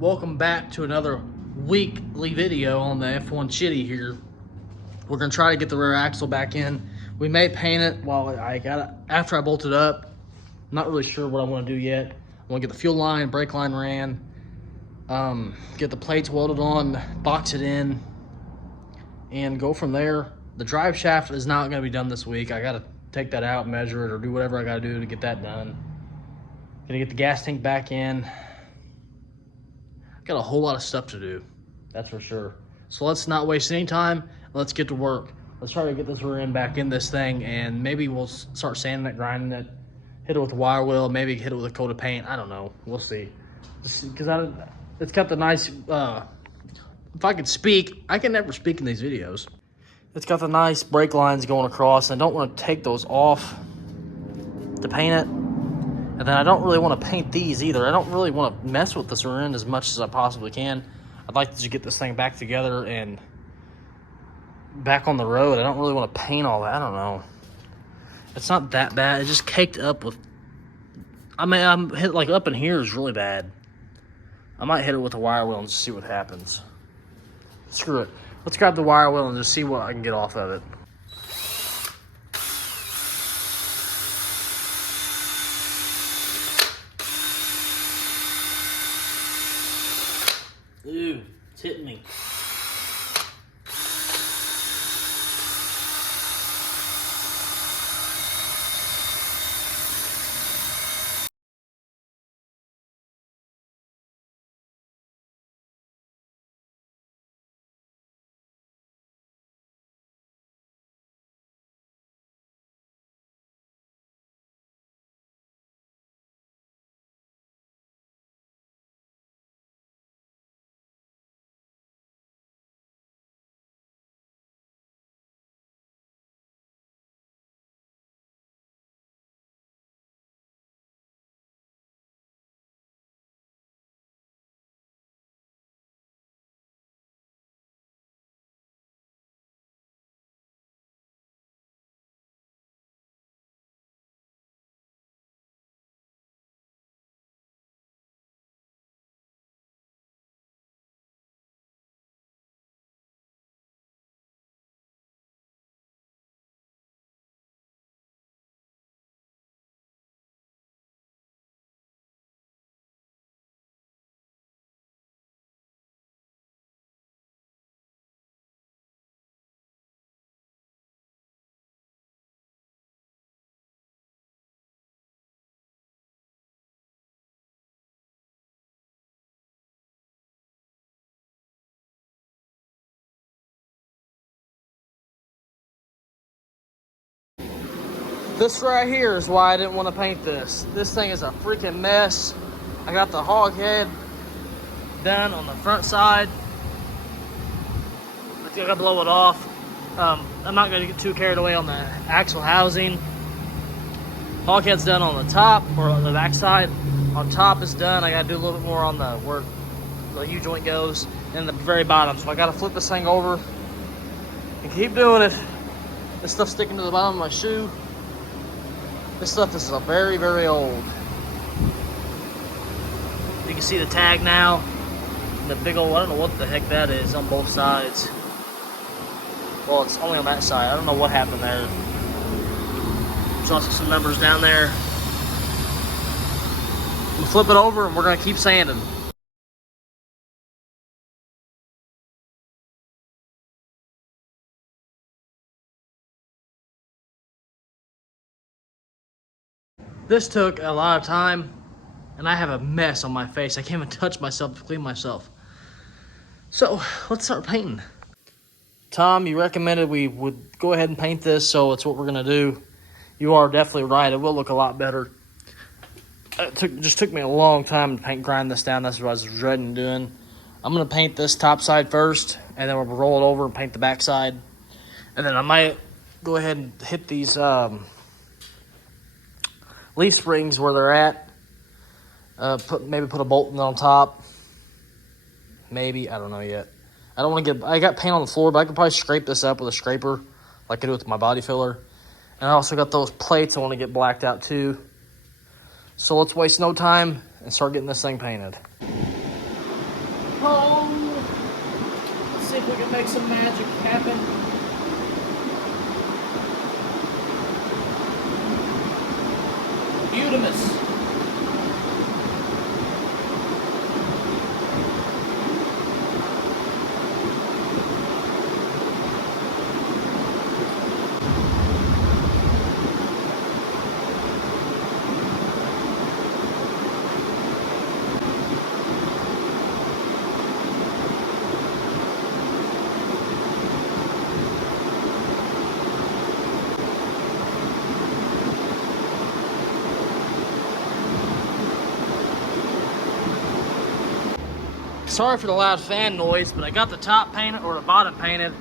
Welcome back to another weekly video on the F1 Chitty here. We're gonna try to get the rear axle back in. We may paint it while after I bolt it up. I'm not really sure what I want to do yet. I want to get the fuel line, brake line ran, get the plates welded on, box it in, and go from there. The drive shaft is not gonna be done this week. I gotta take that out, measure it, or do whatever I gotta do to get that done. Gonna get the gas tank back in. Got a whole lot of stuff to do, that's for sure. So let's not waste any time. Let's get to work. Let's try to get this rear end back in this thing, and maybe we'll start sanding it, grinding it, hit it with a wire wheel, maybe hit it with a coat of paint. I don't know. We'll see. Because it's got the nice, if I could speak, I can never speak in these videos. It's got the nice brake lines going across, and I don't want to take those off to paint it. And then I don't really want to paint these either. I don't really want to mess with this rear end as much as I possibly can. I'd like to get this thing back together and back on the road. I don't really want to paint all that. I don't know. It's not that bad. It just caked up with... I mean, I'm hit like up in here is really bad. I might hit it with a wire wheel and just see what happens. Screw it. Let's grab the wire wheel and just see what I can get off of it. Ooh, it's hitting me. This right here is why I didn't want to paint this. This thing is a freaking mess. I got the hog head done on the front side. I think I gotta blow it off. I'm not gonna get too carried away on the axle housing. Hog head's done on the top, or on the back side. On top is done. I gotta do a little bit more on the where the U-joint goes, and the very bottom. So I gotta flip this thing over and keep doing it. This stuff's sticking to the bottom of my shoe. This stuff is very, very old. You can see the tag now. The big old, I don't know what the heck that is on both sides. Well, it's only on that side. I don't know what happened there. There's also some numbers down there. We'll flip it over and we're gonna keep sanding. This took a lot of time, and I have a mess on my face. I can't even touch myself to clean myself. So let's start painting. Tom, you recommended we would go ahead and paint this, so it's what we're gonna do. You are definitely right. It will look a lot better. It just took me a long time to grind this down. That's what I was dreading doing. I'm gonna paint this top side first, and then we'll roll it over and paint the back side. And then I might go ahead and hit these leaf springs where they're at. Maybe put a bolt on top. Maybe, I don't know yet. I don't want to I got paint on the floor, but I could probably scrape this up with a scraper like I do with my body filler. And I also got those plates I want to get blacked out too. So let's waste no time and start getting this thing painted. make some magic happen. Beautimus. Sorry for the loud fan noise, but I got the top painted, or the bottom painted.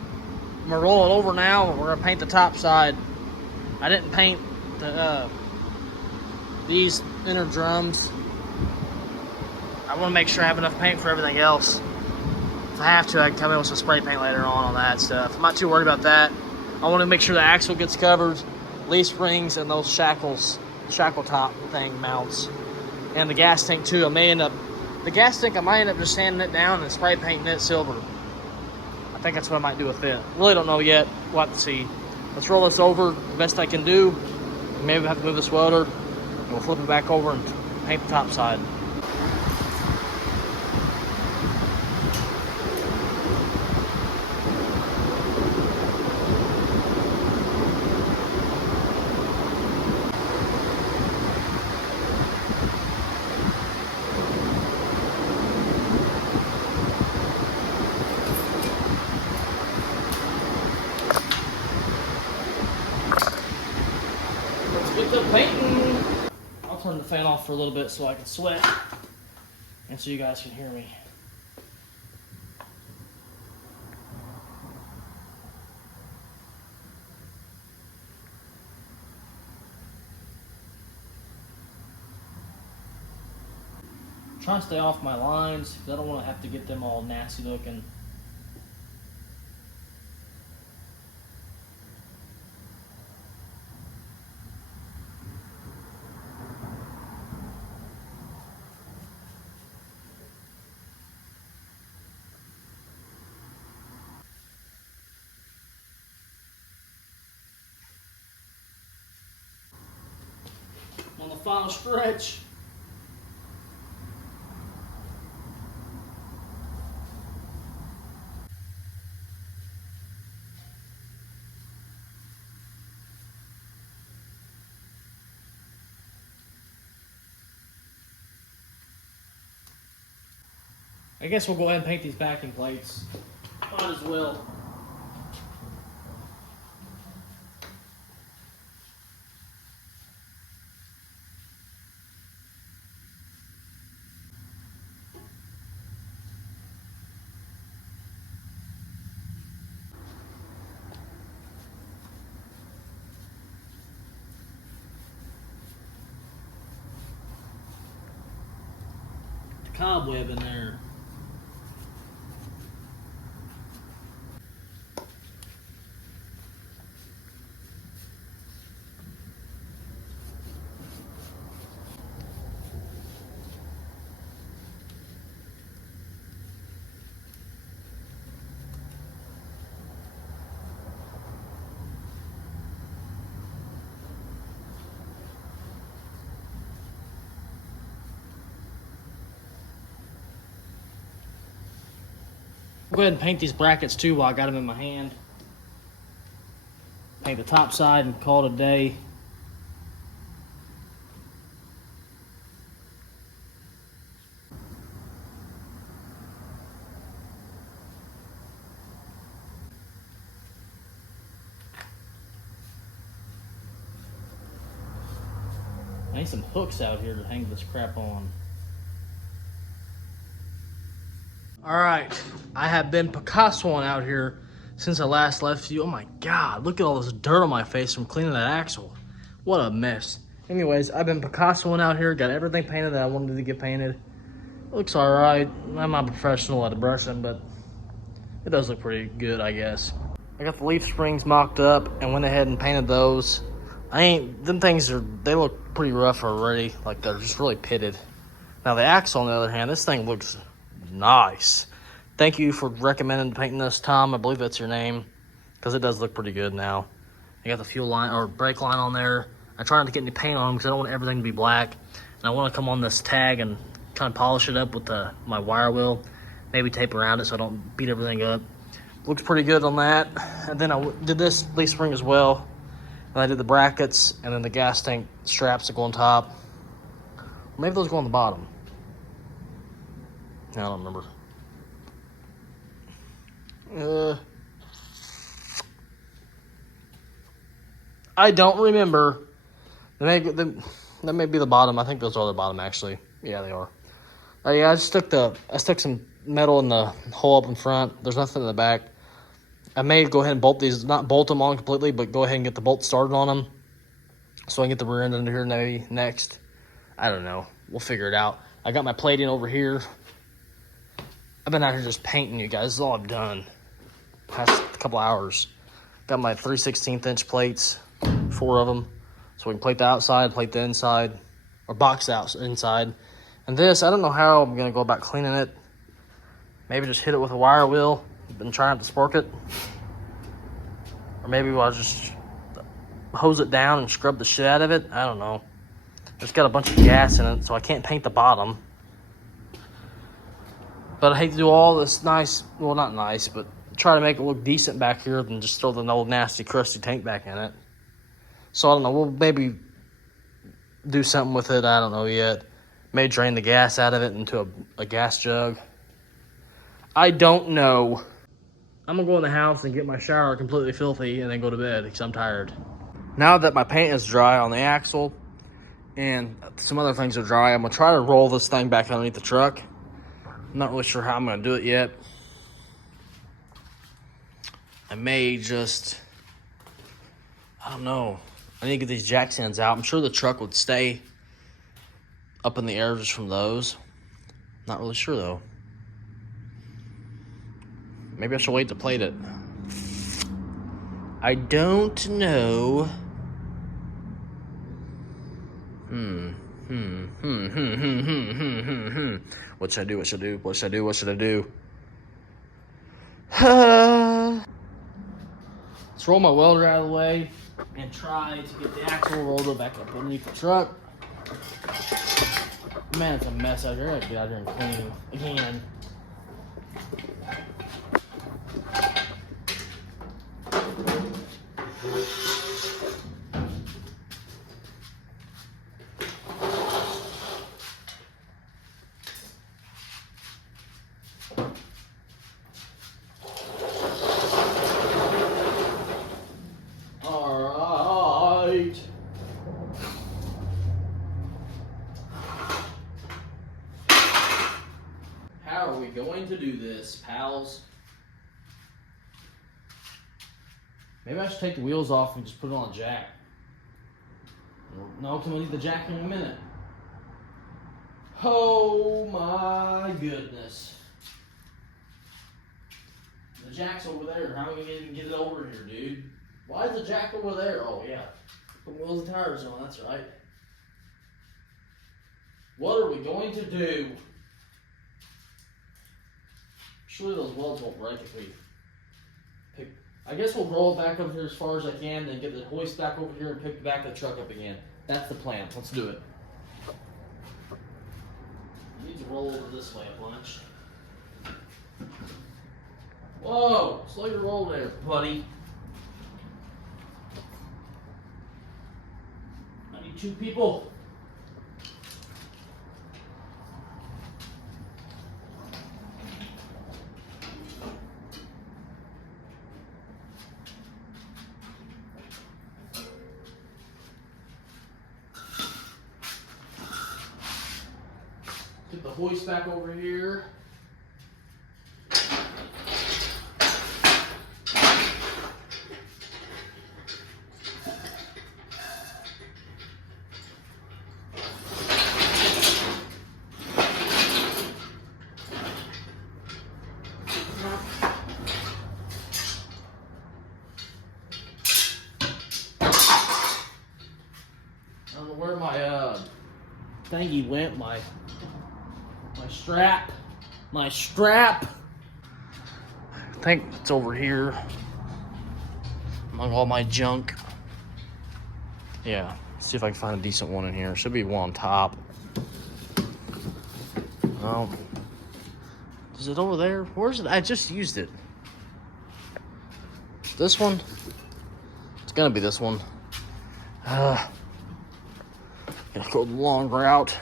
I'm gonna roll it over now, and we're gonna paint the top side. I didn't paint the these inner drums. I want to make sure I have enough paint for everything else. If I have to, I can come in with some spray paint later on that stuff. I'm not too worried about that. I want to make sure the axle gets covered, leaf springs, and those shackle top thing mounts, and the gas tank too. The gas tank, I might end up just sanding it down and spray painting it silver. I think that's what I might do with it. Really don't know yet. We'll have to see. Let's roll this over the best I can do. Maybe we'll have to move this welder, and we'll flip it back over and paint the top side. Get the painting. I'll turn the fan off for a little bit so I can sweat and so you guys can hear me. I'm trying to stay off my lines because I don't want to have to get them all nasty looking. On the final stretch. I guess we'll go ahead and paint these backing plates. Might as well. Cobweb in there. I'll go ahead and paint these brackets too while I got them in my hand. Paint the top side and call it a day. I need some hooks out here to hang this crap on. All right, I have been Picassoing out here since I last left you. Oh my God, look at all this dirt on my face from cleaning that axle. What a mess. Anyways, I've been Picassoing out here, got everything painted that I wanted to get painted. It looks all right. I'm not professional at brushing, but it does look pretty good, I guess. I got the leaf springs mocked up and went ahead and painted those. They look pretty rough already, like they're just really pitted. Now the axle, on the other hand, this thing looks nice. Thank you for recommending painting this, Tom. I believe that's your name, because it does look pretty good now. I got the fuel line or brake line on there. I try not to get any paint on them because I don't want everything to be black. And I want to come on this tag and kind of polish it up with my wire wheel. Maybe tape around it so I don't beat everything up. Looks pretty good on that. And then I did this leaf spring as well. And I did the brackets and then the gas tank straps that go on top. Maybe those go on the bottom. I don't remember. I don't remember. That may be the bottom. I think those are the bottom, actually. Yeah, they are. Yeah, I stuck some metal in the hole up in front. There's nothing in the back. I may go ahead and bolt these, not bolt them on completely, but go ahead and get the bolt started on them so I can get the rear end under here maybe next. I don't know. We'll figure it out. I got my plating over here. I've been out here just painting, you guys. This is all I've done past couple hours. Got my 3/16 inch plates, 4 of them, so we can plate the outside, plate the inside, or box out inside. And this, I don't know how I'm gonna go about cleaning it. Maybe just hit it with a wire wheel and try not to spark it, or maybe I'll just hose it down and scrub the shit out of it. I don't know. It's got a bunch of gas in it, so I can't paint the bottom. But I hate to do all this nice, well, not nice, but try to make it look decent back here than just throw the old nasty crusty tank back in it. So I don't know, we'll maybe do something with it. I don't know yet. May drain the gas out of it into a gas jug. I don't know. I'm gonna go in the house and get my shower completely filthy and then go to bed because I'm tired. Now that my paint is dry on the axle and some other things are dry, I'm gonna try to roll this thing back underneath the truck. I'm not really sure how I'm gonna do it yet. I may just, I don't know. I need to get these jack stands out. I'm sure the truck would stay up in the air just from those. Not really sure though. Maybe I should wait to plate it. I don't know. What should I do? What should I do? What should I do? What should I do? Let's roll my welder out of the way and try to get the axle rolled back up underneath the truck. Man, it's a mess out here. I gotta get out here and clean again. How are we going to do this, pals? Maybe I should take the wheels off and just put it on a jack. No, can we leave the jack in a minute? Oh my goodness. The jack's over there. How are we going to get it over here, dude? Why is the jack over there? Oh, yeah. Put wheels and tires on, that's right. What are we going to do? Surely those welds won't break if we pick. I guess we'll roll it back up here as far as I can, then get the hoist back over here and pick the back of the truck up again. That's the plan. Let's do it. You need to roll over this way a bunch. Whoa! Slow your roll there, buddy. I need 2 people. Get the hoist back over here. I don't know where my thingy went, my strap. think it's over here among all my junk. Yeah, let's see if I can find a decent one in here. Should be one on top. Oh, is it over there? Where's it? I just used it. This one? It's gonna be this one. Gotta go the long route.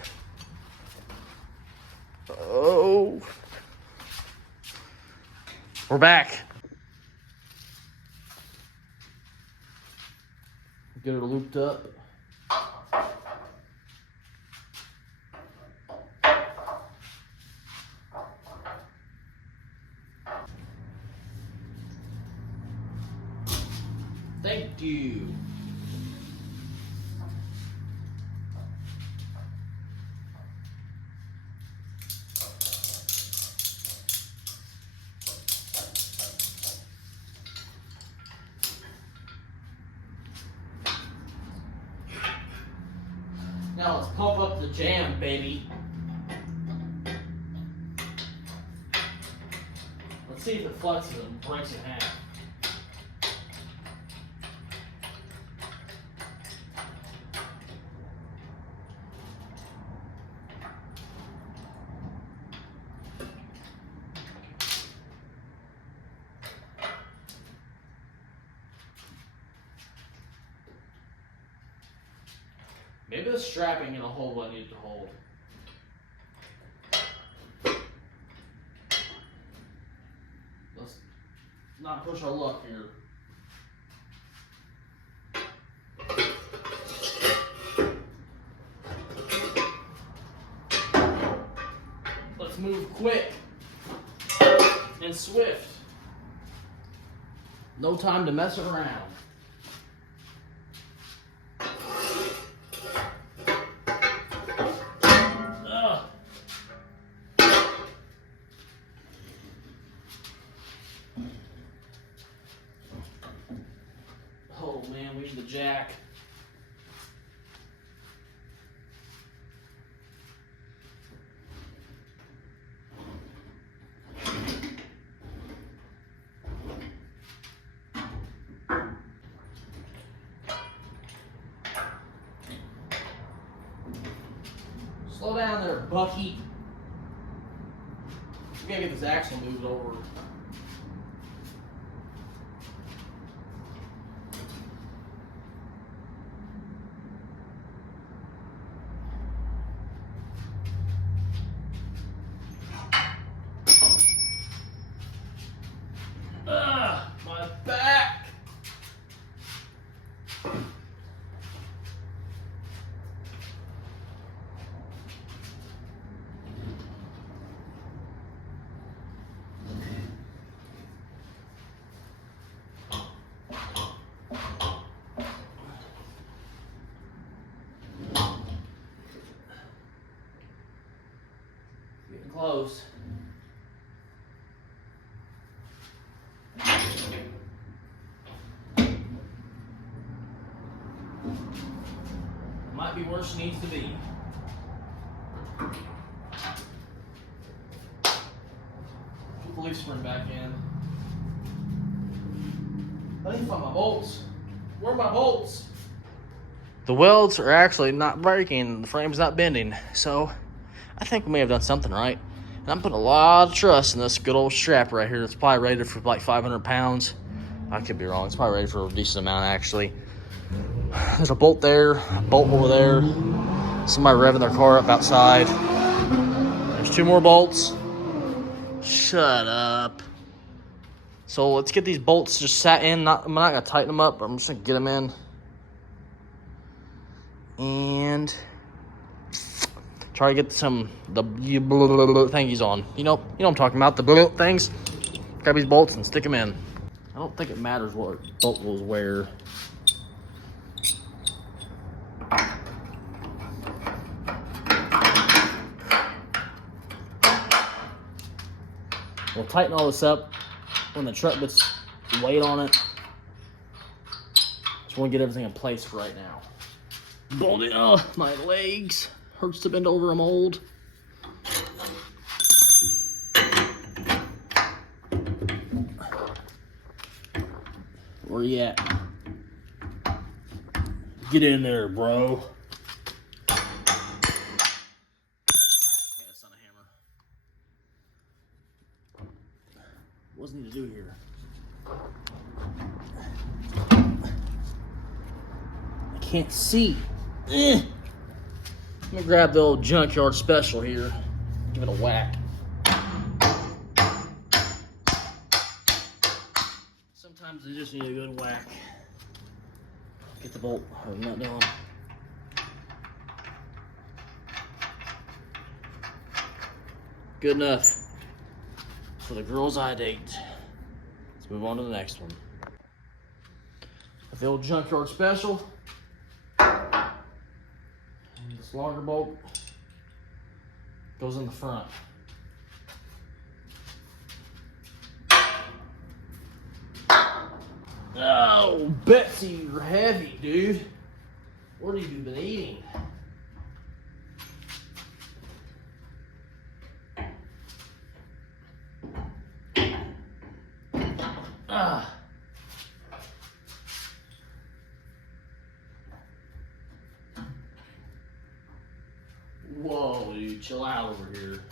Oh, we're back. Get her looped up. Thank you. Now let's pump up the jam, baby. Let's see if it flexes and breaks in half. Maybe the strapping gonna hold what I need to hold. Let's not push our luck here. Let's move quick and swift. No time to mess around. Oh man, we need the jack. Slow down there, Bucky. We gotta get this axle moved over. My back. Getting close. Might be where she needs to be. Put the leaf spring back in. I need to find my bolts. Where are my bolts? The welds are actually not breaking. The frame's not bending. So I think we may have done something right. And I'm putting a lot of trust in this good old strap right here. It's probably rated for like 500 pounds. I could be wrong. It's probably rated for a decent amount actually. There's a bolt there, a bolt over there. Somebody revving their car up outside. There's two more bolts. Shut up. So let's get these bolts just sat in. I'm not gonna tighten them up, but I'm just gonna get them in. And try to get some the thingies on. You know what I'm talking about, the things. Grab these bolts and stick them in. I don't think it matters what bolt goes where. We'll tighten all this up when the truck gets weight on it. Just want to get everything in place for right now. Bolted, oh, my legs. Hurts to bend over them old. Where you at? Get in there, bro. Okay, that's not a hammer. What need to do here? I can't see. I'm gonna grab the old junkyard special here. Give it a whack. Sometimes they just need a good whack. Get the bolt or nut down. Good enough for the girl's eye date. Let's move on to the next one. With the old junkyard special. And this longer bolt goes in the front. Oh, Betsy, you're heavy, dude. What have you been eating? Ah. Whoa, dude, chill out over here.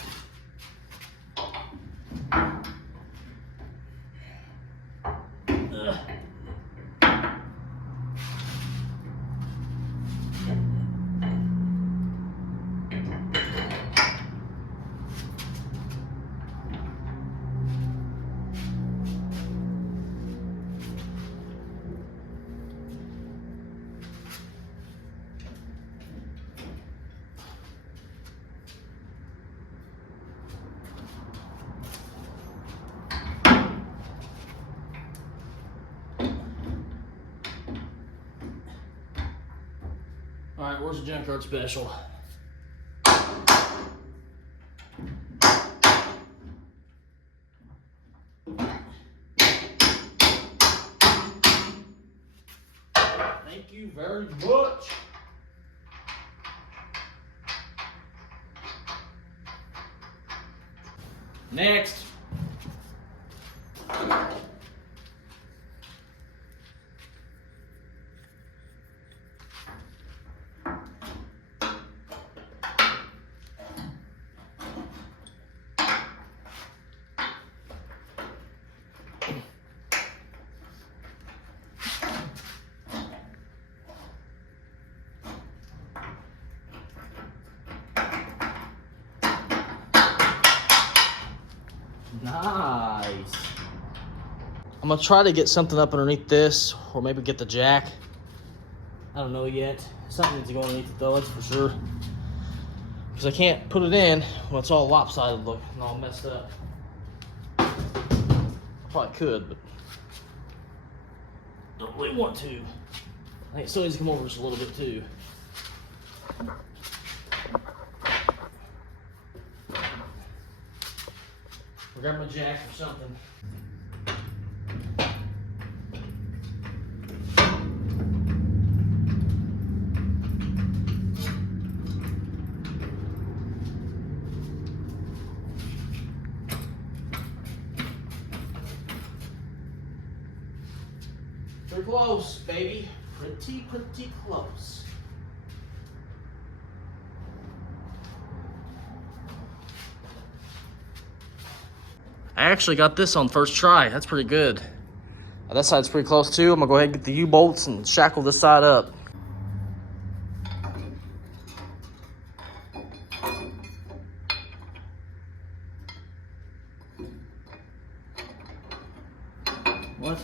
All right, where's the junkyard special? Thank you very much. Next. Nice. I'm gonna try to get something up underneath this, or maybe get the jack. I don't know yet. Something needs to go underneath it though, that's for sure. Because I can't put it in when it's all lopsided look and all messed up. I probably could, but don't really want to. I think it still needs to come over just a little bit too. We're grabbing a jack or something. Pretty close, baby. Pretty close. I actually got this on first try. That's pretty good. That side's pretty close too. I'm gonna go ahead and get the U-bolts and shackle this side up. What?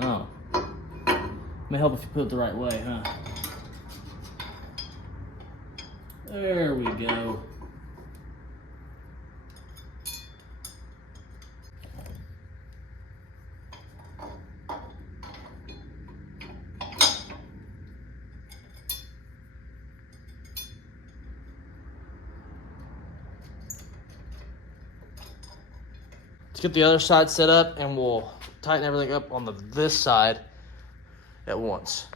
Oh. May help if you put it the right way, huh? There we go. Let's get the other side set up and we'll tighten everything up on this side at once.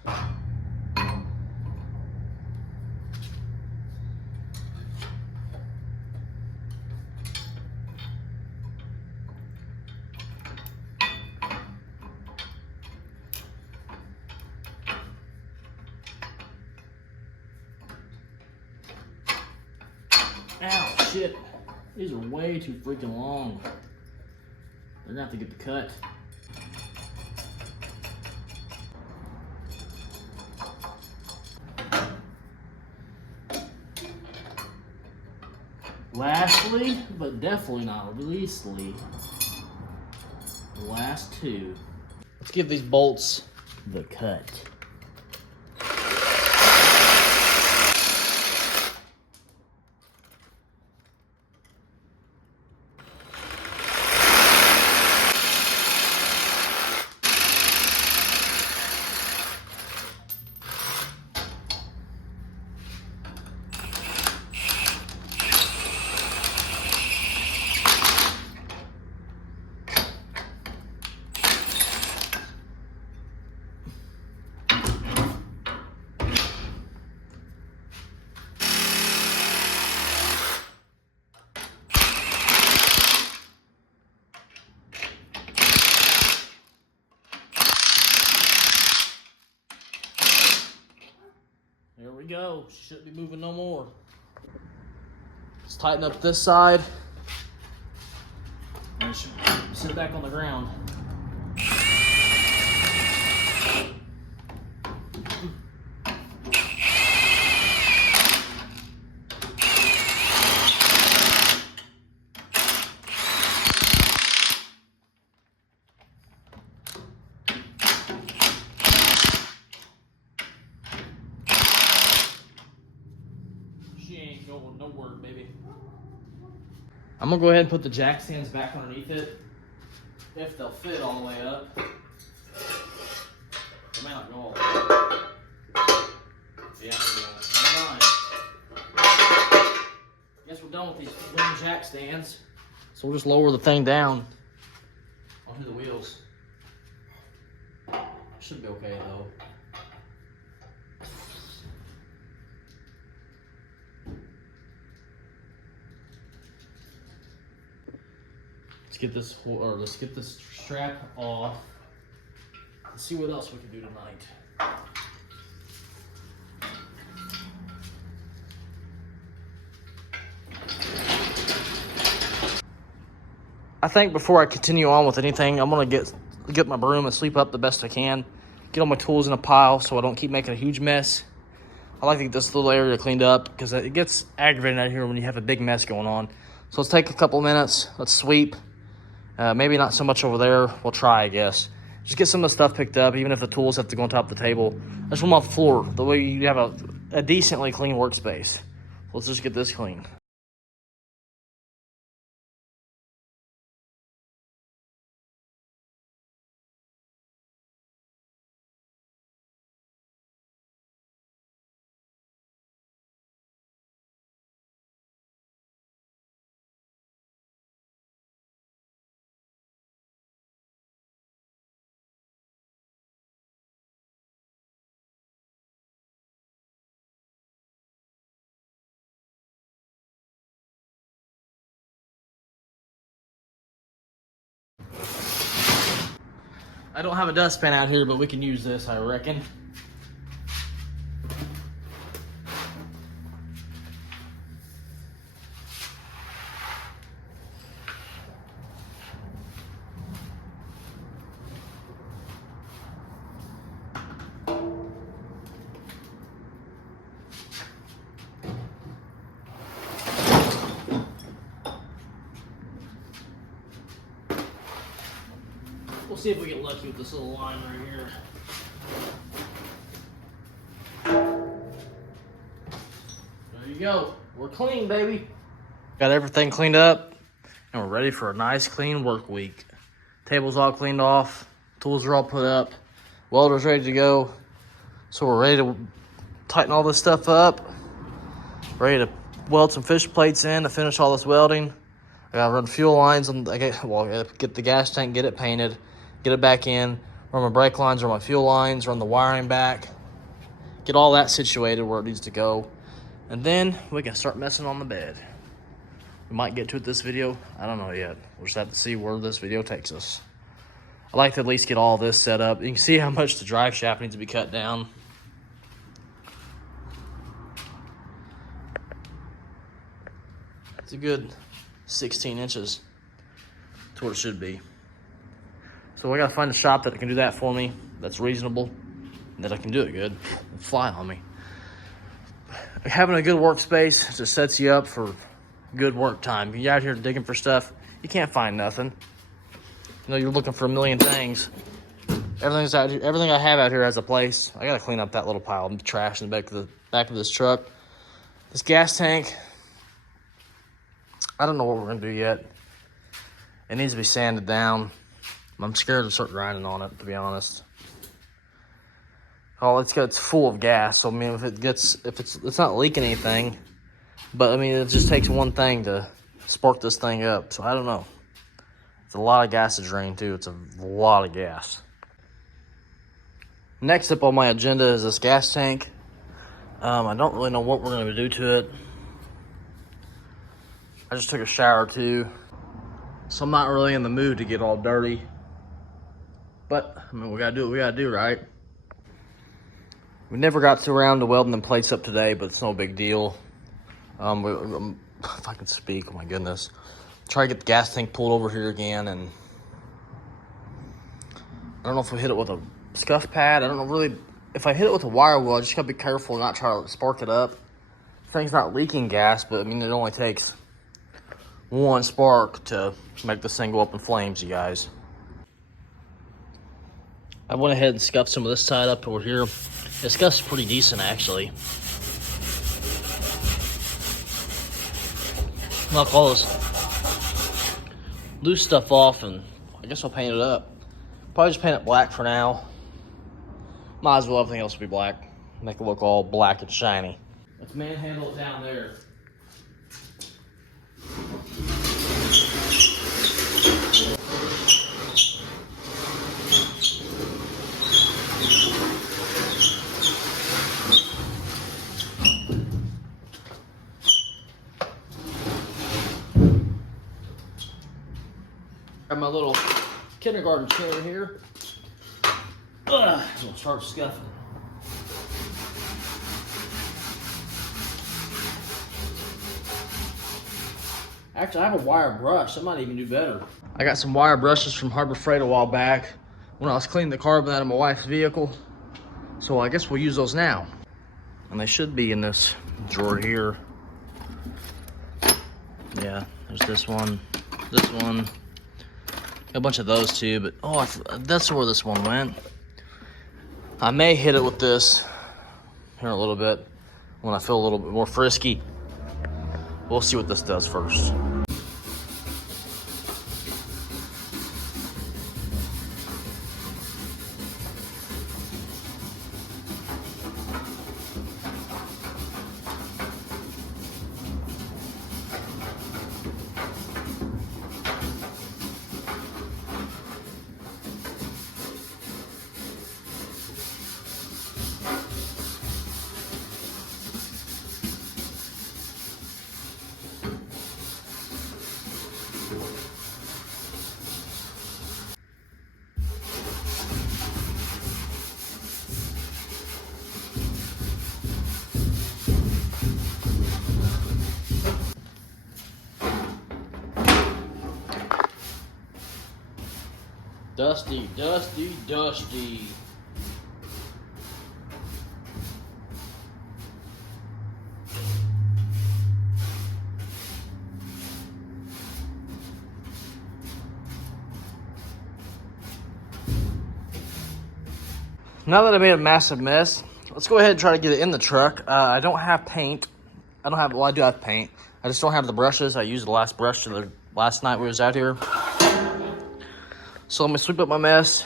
Ow, shit. These are way too freaking long. They're gonna have to get the cut. Lastly, but definitely not leastly, the last two. Let's give these bolts the cut. There we go. Shouldn't be moving no more. Let's tighten up this side. And sit it back on the ground. She ain't going nowhere, baby. I'm gonna go ahead and put the jack stands back underneath it, if they'll fit all the way up. They may not go all the way up. Yeah, never mind. Guess we're done with these wooden jack stands. So we'll just lower the thing down onto the wheels. Should be okay though. Let's get this strap off. Let's see what else we can do tonight. I think before I continue on with anything, I'm gonna get my broom and sweep up the best I can. Get all my tools in a pile so I don't keep making a huge mess. I like to get this little area cleaned up because it gets aggravating out here when you have a big mess going on. So let's take a couple minutes. Let's sweep. Maybe not so much over there. We'll try, I guess. Just get some of the stuff picked up, even if the tools have to go on top of the table. Just them off the floor, the way you have a decently clean workspace. Let's just get this clean. I don't have a dustpan out here, but we can use this, I reckon. We'll see if we get lucky with this little line right here. There you go. We're clean, baby. Got everything cleaned up, and we're ready for a nice, clean work week. Table's all cleaned off. Tools are all put up. Welder's ready to go. So we're ready to tighten all this stuff up. Ready to weld some fish plates in to finish all this welding. I gotta run fuel lines on. I gotta get the gas tank, get it painted, get it back in, run my brake lines, run my fuel lines, run the wiring back, get all that situated where it needs to go, and then we can start messing on the bed. We might get to it this video. I don't know yet. We'll just have to see where this video takes us. I like to at least get all this set up. You can see how much the drive shaft needs to be cut down. It's a good 16 inches. That's what it should be. So I gotta find a shop that can do that for me, that's reasonable, and that I can do it good. Fly on me. Having a good workspace just sets you up for good work time. You're out here digging for stuff, you can't find nothing. You know, you're looking for a million things. Everything's out here, everything I have out here has a place. I gotta clean up that little pile of trash in the back of this truck. This gas tank, I don't know what we're gonna do yet. It needs to be sanded down. I'm scared to start grinding on it, to be honest. Oh, it's full of gas. So I mean, if it's not leaking anything, but I mean, it just takes one thing to spark this thing up. So I don't know. It's a lot of gas to drain too. It's a lot of gas. Next up on my agenda is this gas tank. I don't really know what we're gonna do to it. I just took a shower too, so I'm not really in the mood to get all dirty. But I mean, we gotta do what we gotta do, right? We never got around to welding the plates up today, but it's no big deal. If I can speak, oh my goodness. Try to get the gas tank pulled over here again, and I don't know if we hit it with a scuff pad. I don't know really. If I hit it with a wire wheel, I just gotta be careful and not try to spark it up. Thing's not leaking gas, but I mean, it only takes one spark to make this thing go up in flames, you guys. I went ahead and scuffed some of this side up over here. The scuff's pretty decent, actually. Knock all this loose stuff off, and I guess I'll paint it up. Probably just paint it black for now. Might as well everything else be black. Make it look all black and shiny. Let's manhandle it down there. Got my little kindergarten chair here. We'll start scuffing. Actually, I have a wire brush. That might even do better. I got some wire brushes from Harbor Freight a while back when I was cleaning the carbon out of my wife's vehicle. So I guess we'll use those now. And they should be in this drawer here. Yeah, there's this one, a bunch of those too, but oh, that's where this one went. I may hit it with this here in a little bit when I feel a little bit more frisky. We'll see what this does first. Dusty, dusty, dusty. Now that I made a massive mess, let's go ahead and try to get it in the truck. I don't have paint. Well, I do have paint. I just don't have the brushes. I used the last brush last night we was out here. So let me sweep up my mess,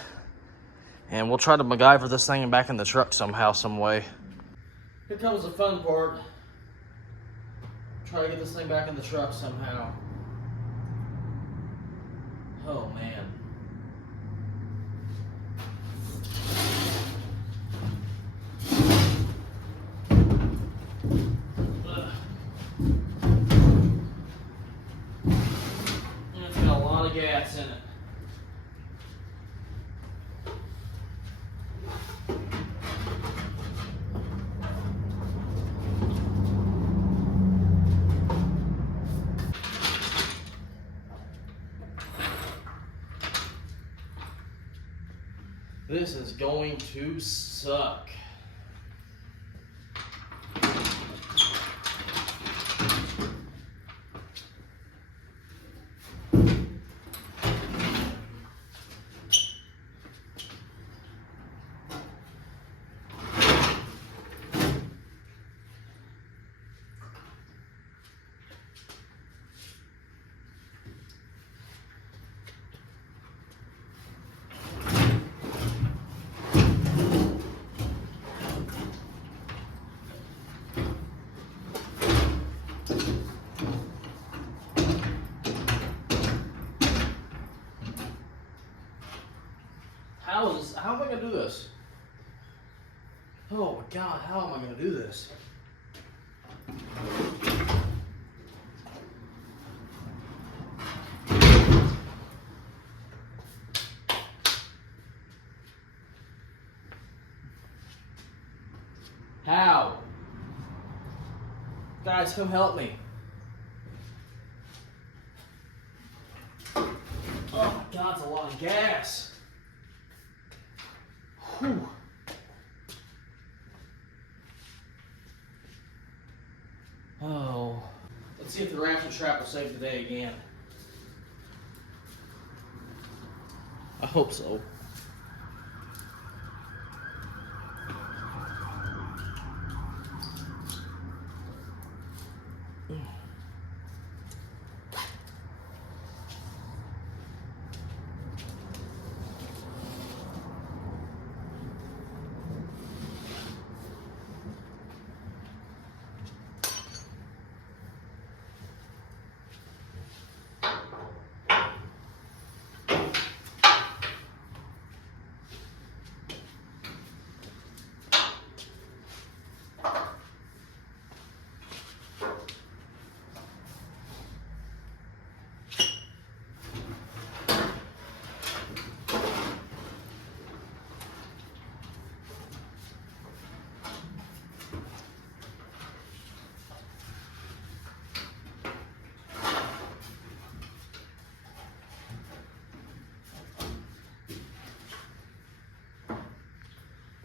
and we'll try to MacGyver this thing back in the truck somehow, some way. Here comes the fun part. Try to get this thing back in the truck somehow. Oh man. It's got a lot of gas in it. This is going to suck. How am I gonna do this? Oh my God, how am I gonna do this? How? Guys, come help me. Oh my God, it's a lot of gas. Whew. Oh. Let's see if the ratchet trap will save the day again. I hope so.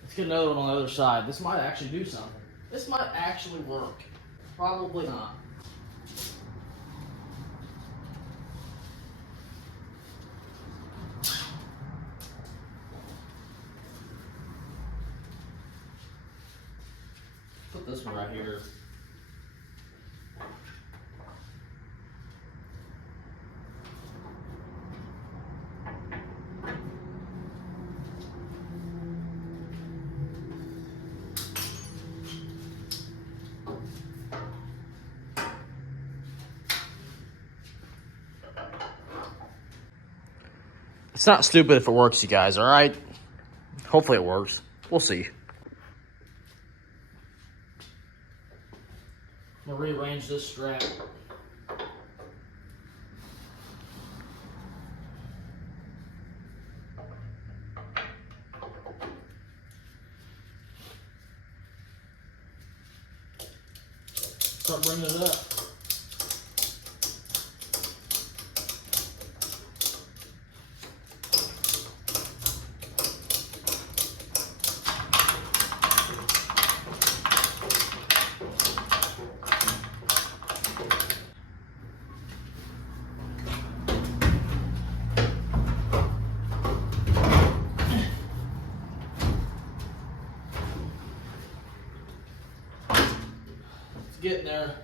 Let's get another one on the other side. This might actually do something. This might actually work. Probably not. Put this one right here. It's not stupid if it works, you guys, all right? Hopefully it works. We'll see. I'm gonna rearrange this strap. Start bringing it up. Getting there.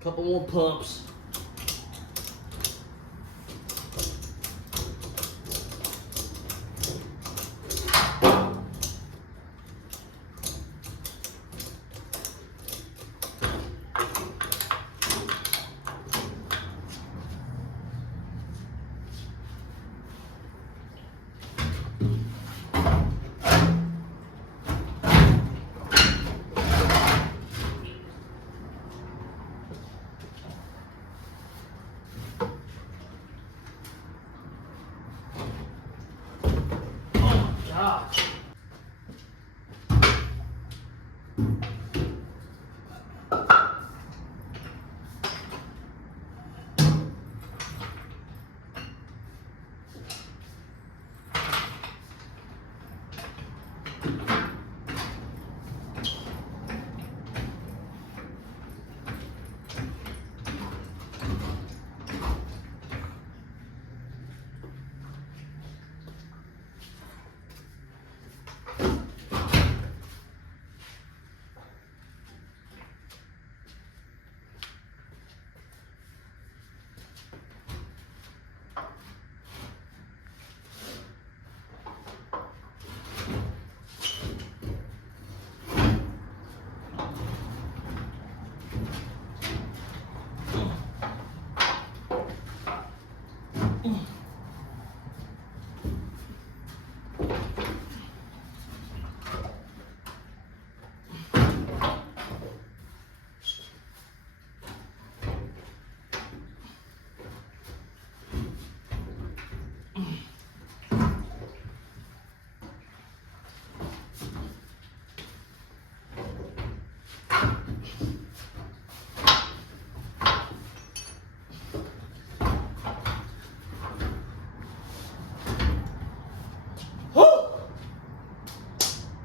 A couple more pumps.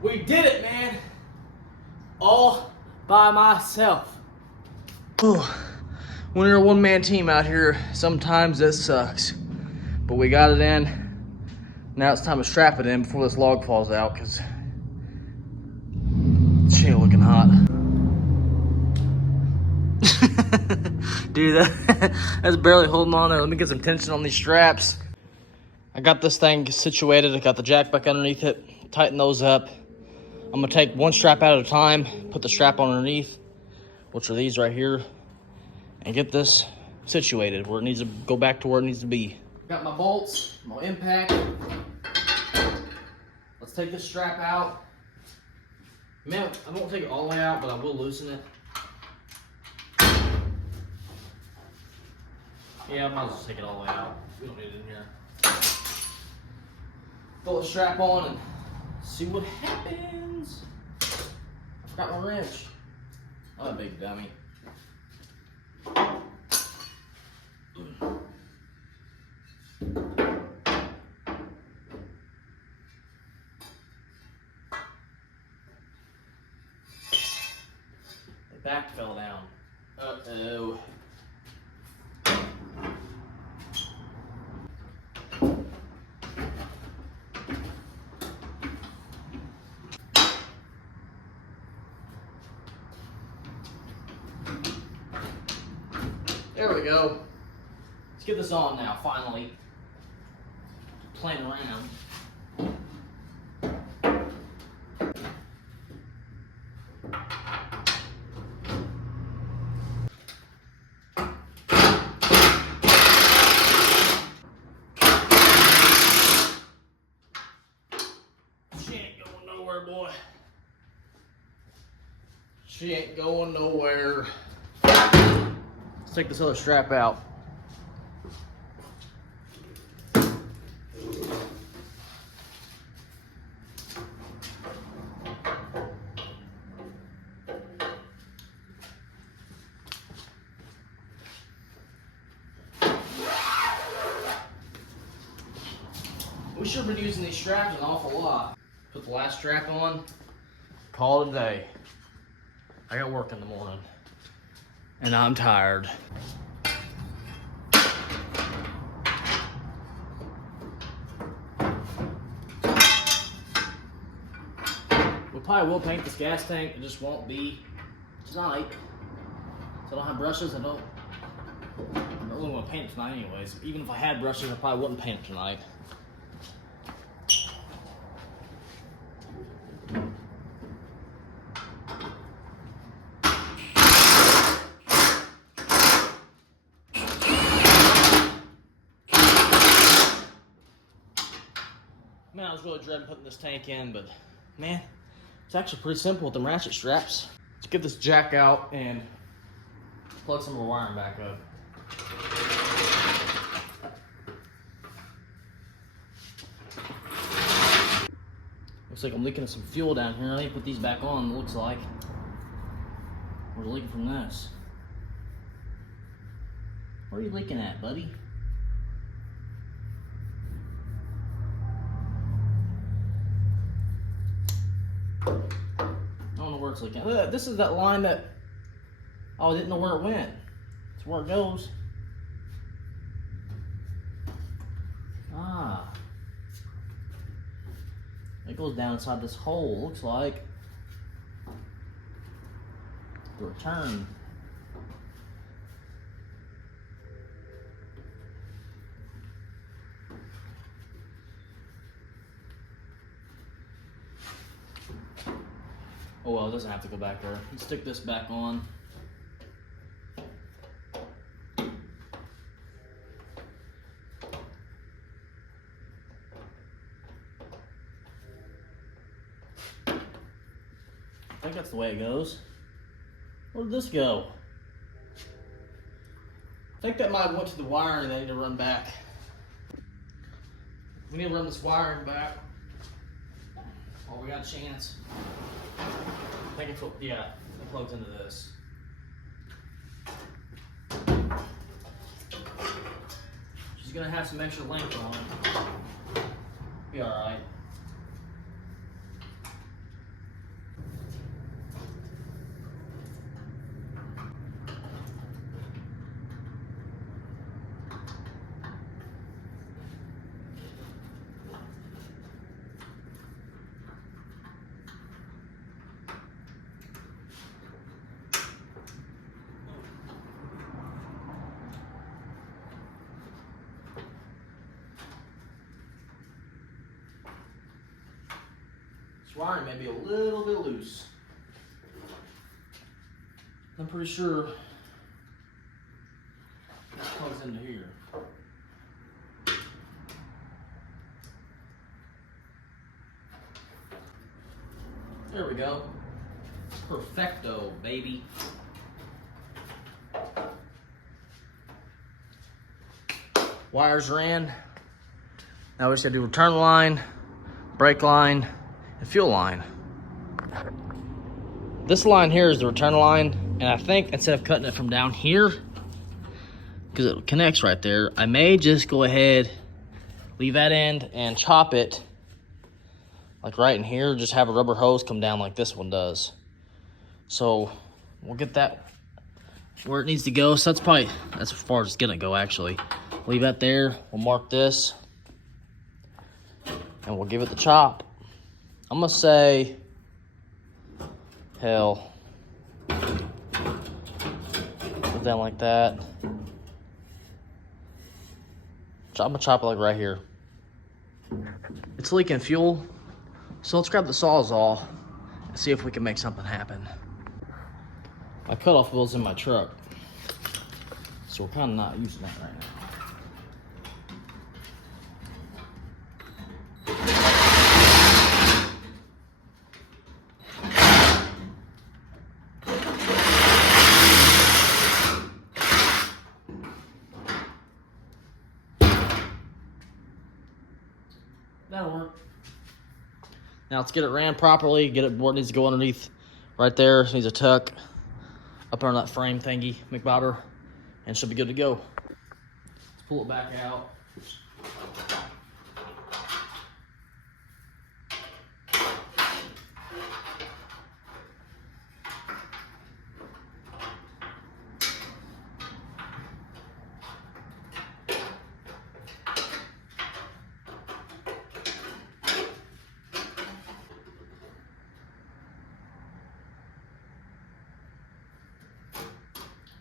We did it, man. All by myself. When you're a one-man team out here, sometimes it sucks. But we got it in. Now it's time to strap it in before this log falls out, because she ain't looking hot. Dude, that's barely holding on there. Let me get some tension on these straps. I got this thing situated. I got the jack back underneath it. Tighten those up. I'm gonna take one strap at a time, put the strap on underneath, which are these right here, and get this situated where it needs to go back to where it needs to be. Got my bolts, my impact. Let's take this strap out. Man, I won't take it all the way out, but I will loosen it. Yeah, I might as well take it all the way out. We don't need it in here. Throw the strap on and see what happens. I forgot my wrench. Oh, big dummy. The back fell down. Uh-oh. There we go. Let's get this on now, finally. Playing around. She ain't going nowhere, boy. She ain't going nowhere. Let's take this other strap out. We should have been using these straps an awful lot. Put the last strap on, call it a day. I got work in the morning, and I'm tired. We probably will paint this gas tank. It just won't be tonight. So I don't have brushes. I don't really want to paint it tonight anyways. Even if I had brushes, I probably wouldn't paint it tonight. Man, I was really dreading putting this tank in, but man, it's actually pretty simple with them ratchet straps. Let's get this jack out and plug some of the wiring back up. Looks like I'm leaking some fuel down here. I need to put these back on, it looks like. We're leaking from this. Where are you leaking at, buddy? I don't know where it's leaking. This is that line that, oh, I didn't know where it went. It's where it goes. Ah. It goes down inside this hole, looks like. The return. Oh well, it doesn't have to go back there. Let's stick this back on. I think that's the way it goes. Where did this go? I think that might have went to the wiring. I need to run back. We need to run this wiring back while we got a chance. I think it's, yeah, it plugs into this. She's gonna have some extra length on it. Be alright. wiring may be a little bit loose. I'm pretty sure that plugs into here. There we go. Perfecto, baby. Wires are in. Now we just gotta do return line, brake line, and fuel line. This line here is the return line, and I think instead of cutting it from down here, because it connects right there, I may just go ahead, leave that end, and chop it like right in here, just have a rubber hose come down like this one does. So we'll get that where it needs to go. So that's as far as it's gonna go actually. Leave that there, we'll mark this, and we'll give it the chop. I'm gonna say, hell, put down like that. I'm gonna chop it like right here. It's leaking fuel, so let's grab the Sawzall and see if we can make something happen. My cutoff wheel's in my truck, so we're kind of not using that right now. That'll work. Now let's get it ran properly, get it where it needs to go underneath right there. It needs a tuck up under that frame thingy, McBobber, and it should be good to go. Let's pull it back out.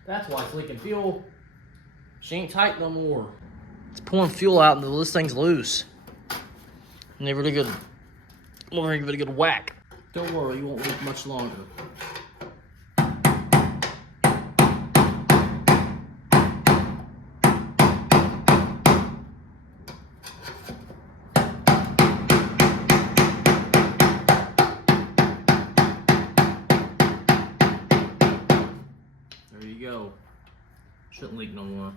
That's why it's leaking fuel. She ain't tight no more. It's pouring fuel out and this thing's loose. Never a good whack. Don't worry, you won't leak much longer. There you go. Shouldn't leak no more.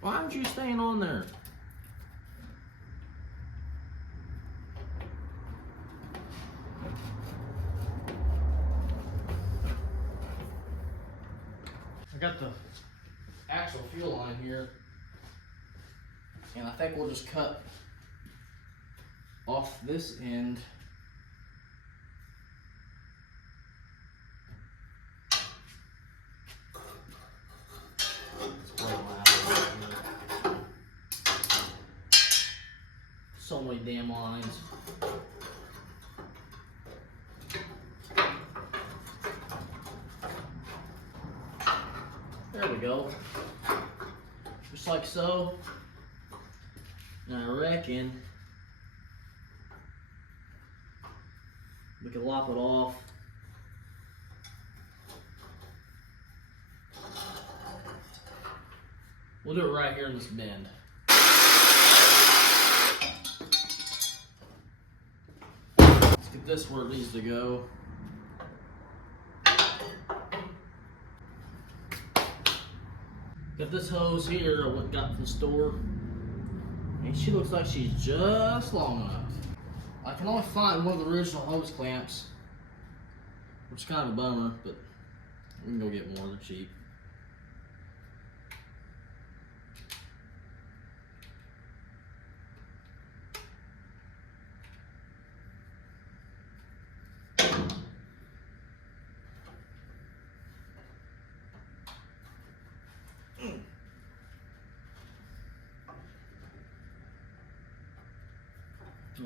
Why aren't you staying on there? I got the actual fuel line here, and I think we'll just cut off this end. So many damn lines. There we go. Just like so. Now I reckon we can lop it off. We'll do it right here in this bend. Let's get this where it needs to go. Got this hose here I got from the store, and she looks like she's just long enough. I can only find one of the original hose clamps, which is kind of a bummer, but we can go get more. They're cheap.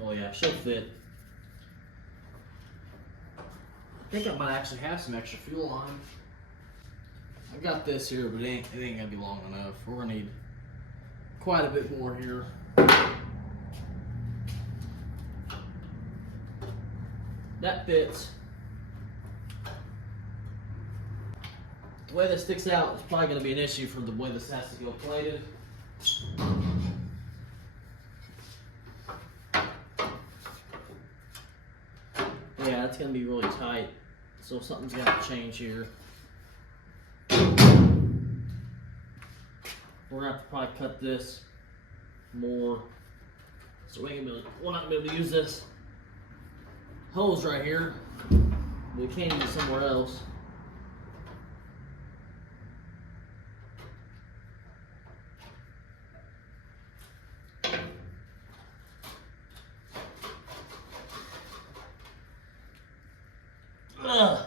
Oh yeah, she'll fit. I think I might actually have some extra fuel on. I got this here, but it ain't gonna be long enough. We're gonna need quite a bit more here. That fits. The way that sticks out is probably gonna be an issue for the way this has to go plated. Yeah, it's gonna be really tight, so something's got to change here. We're gonna have to probably cut this more, so we're not gonna be able to use this hose right here. We can use it somewhere else. Ugh.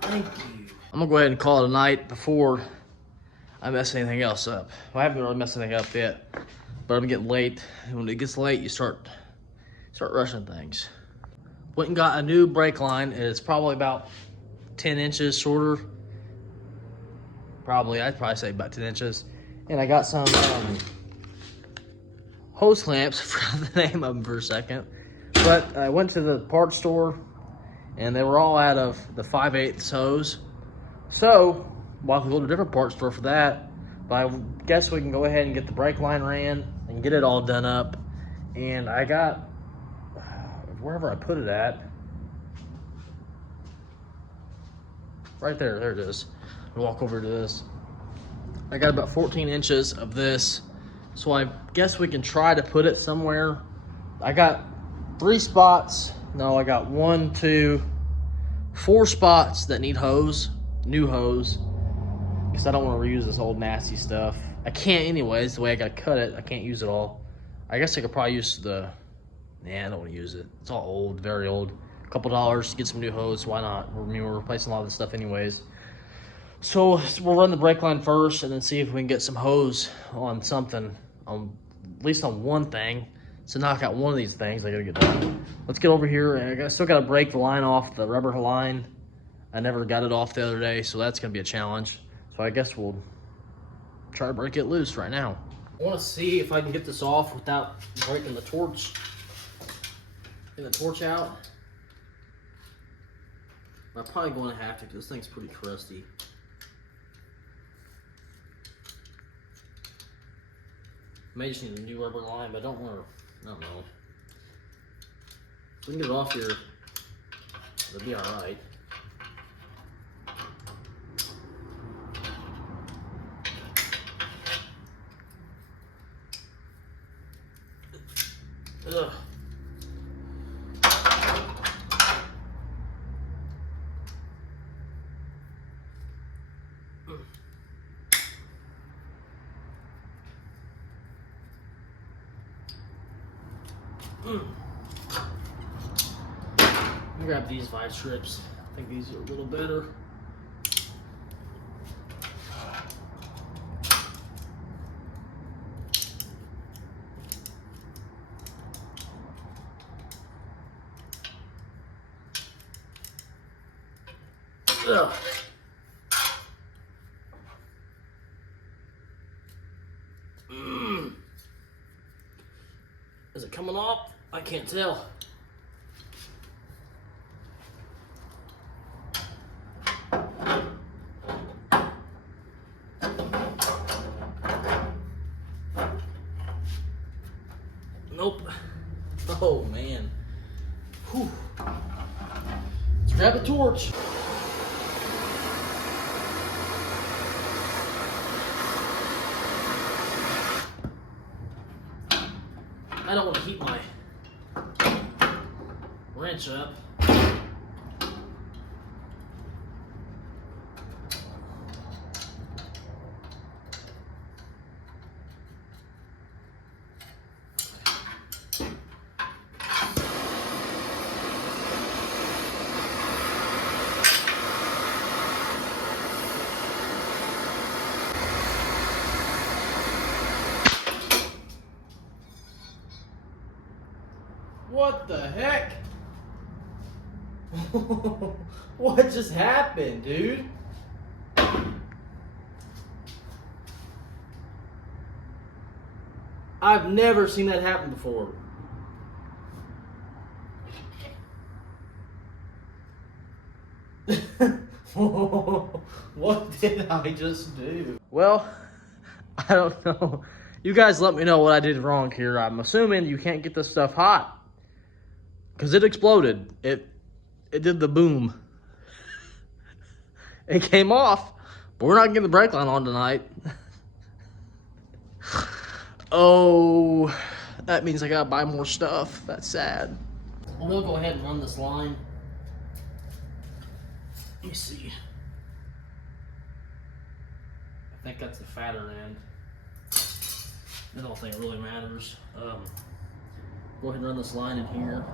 Thank you. I'm gonna go ahead and call it a night before I mess anything else up. Well, I haven't really messed anything up yet, but I'm getting late. And when it gets late, you start rushing things. Went and got a new brake line. It's probably about 10 inches shorter. I'd probably say about 10 inches. And I got some hose clamps. I forgot the name of them for a second. But I went to the parts store and they were all out of the 5/8 hose. So we'll have to go to a different parts store for that. But I guess we can go ahead and get the brake line ran and get it all done up. And I got, wherever I put it at, right there it is. I'll walk over to this. I got about 14 inches of this. So I guess we can try to put it somewhere. I got 3 spots. No, I got 1, 2, 4 spots that need hose, new hose. Because I don't want to reuse this old nasty stuff. I can't anyways, the way I gotta cut it, I can't use it all. I guess I could probably use I don't want to use it. It's all old, very old. A couple dollars to get some new hose, why not? I mean, we're replacing a lot of this stuff anyways. So we'll run the brake line first and then see if we can get some hose on something, at least on one thing. To knock out one of these things, I gotta get done. Let's get over here, and I still gotta break the line off, the rubber line. I never got it off the other day, so that's gonna be a challenge. So I guess we'll try to break it loose right now. I wanna see if I can get this off without breaking the torch. Get the torch out. I'm probably going to have to, because this thing's pretty crusty. May just need a new rubber line, but I don't know. If we can get it off here, it'll be alright. Ugh. I'll grab these 5 strips. I think these are a little better. Ugh. Is it coming off? I can't tell. Nope. Oh man. Whew. Let's grab a torch. I don't want to heat my wrench up. What the heck? What just happened, dude? I've never seen that happen before. What did I just do? Well, I don't know. You guys let me know what I did wrong here. I'm assuming you can't get this stuff hot because it exploded. It did the boom. It came off, but we're not getting the brake line on tonight. Oh, that means I gotta buy more stuff. That's sad. We'll go ahead and run this line. Let me see. I think that's the fatter end. I don't think it really matters. Go ahead and run this line in here.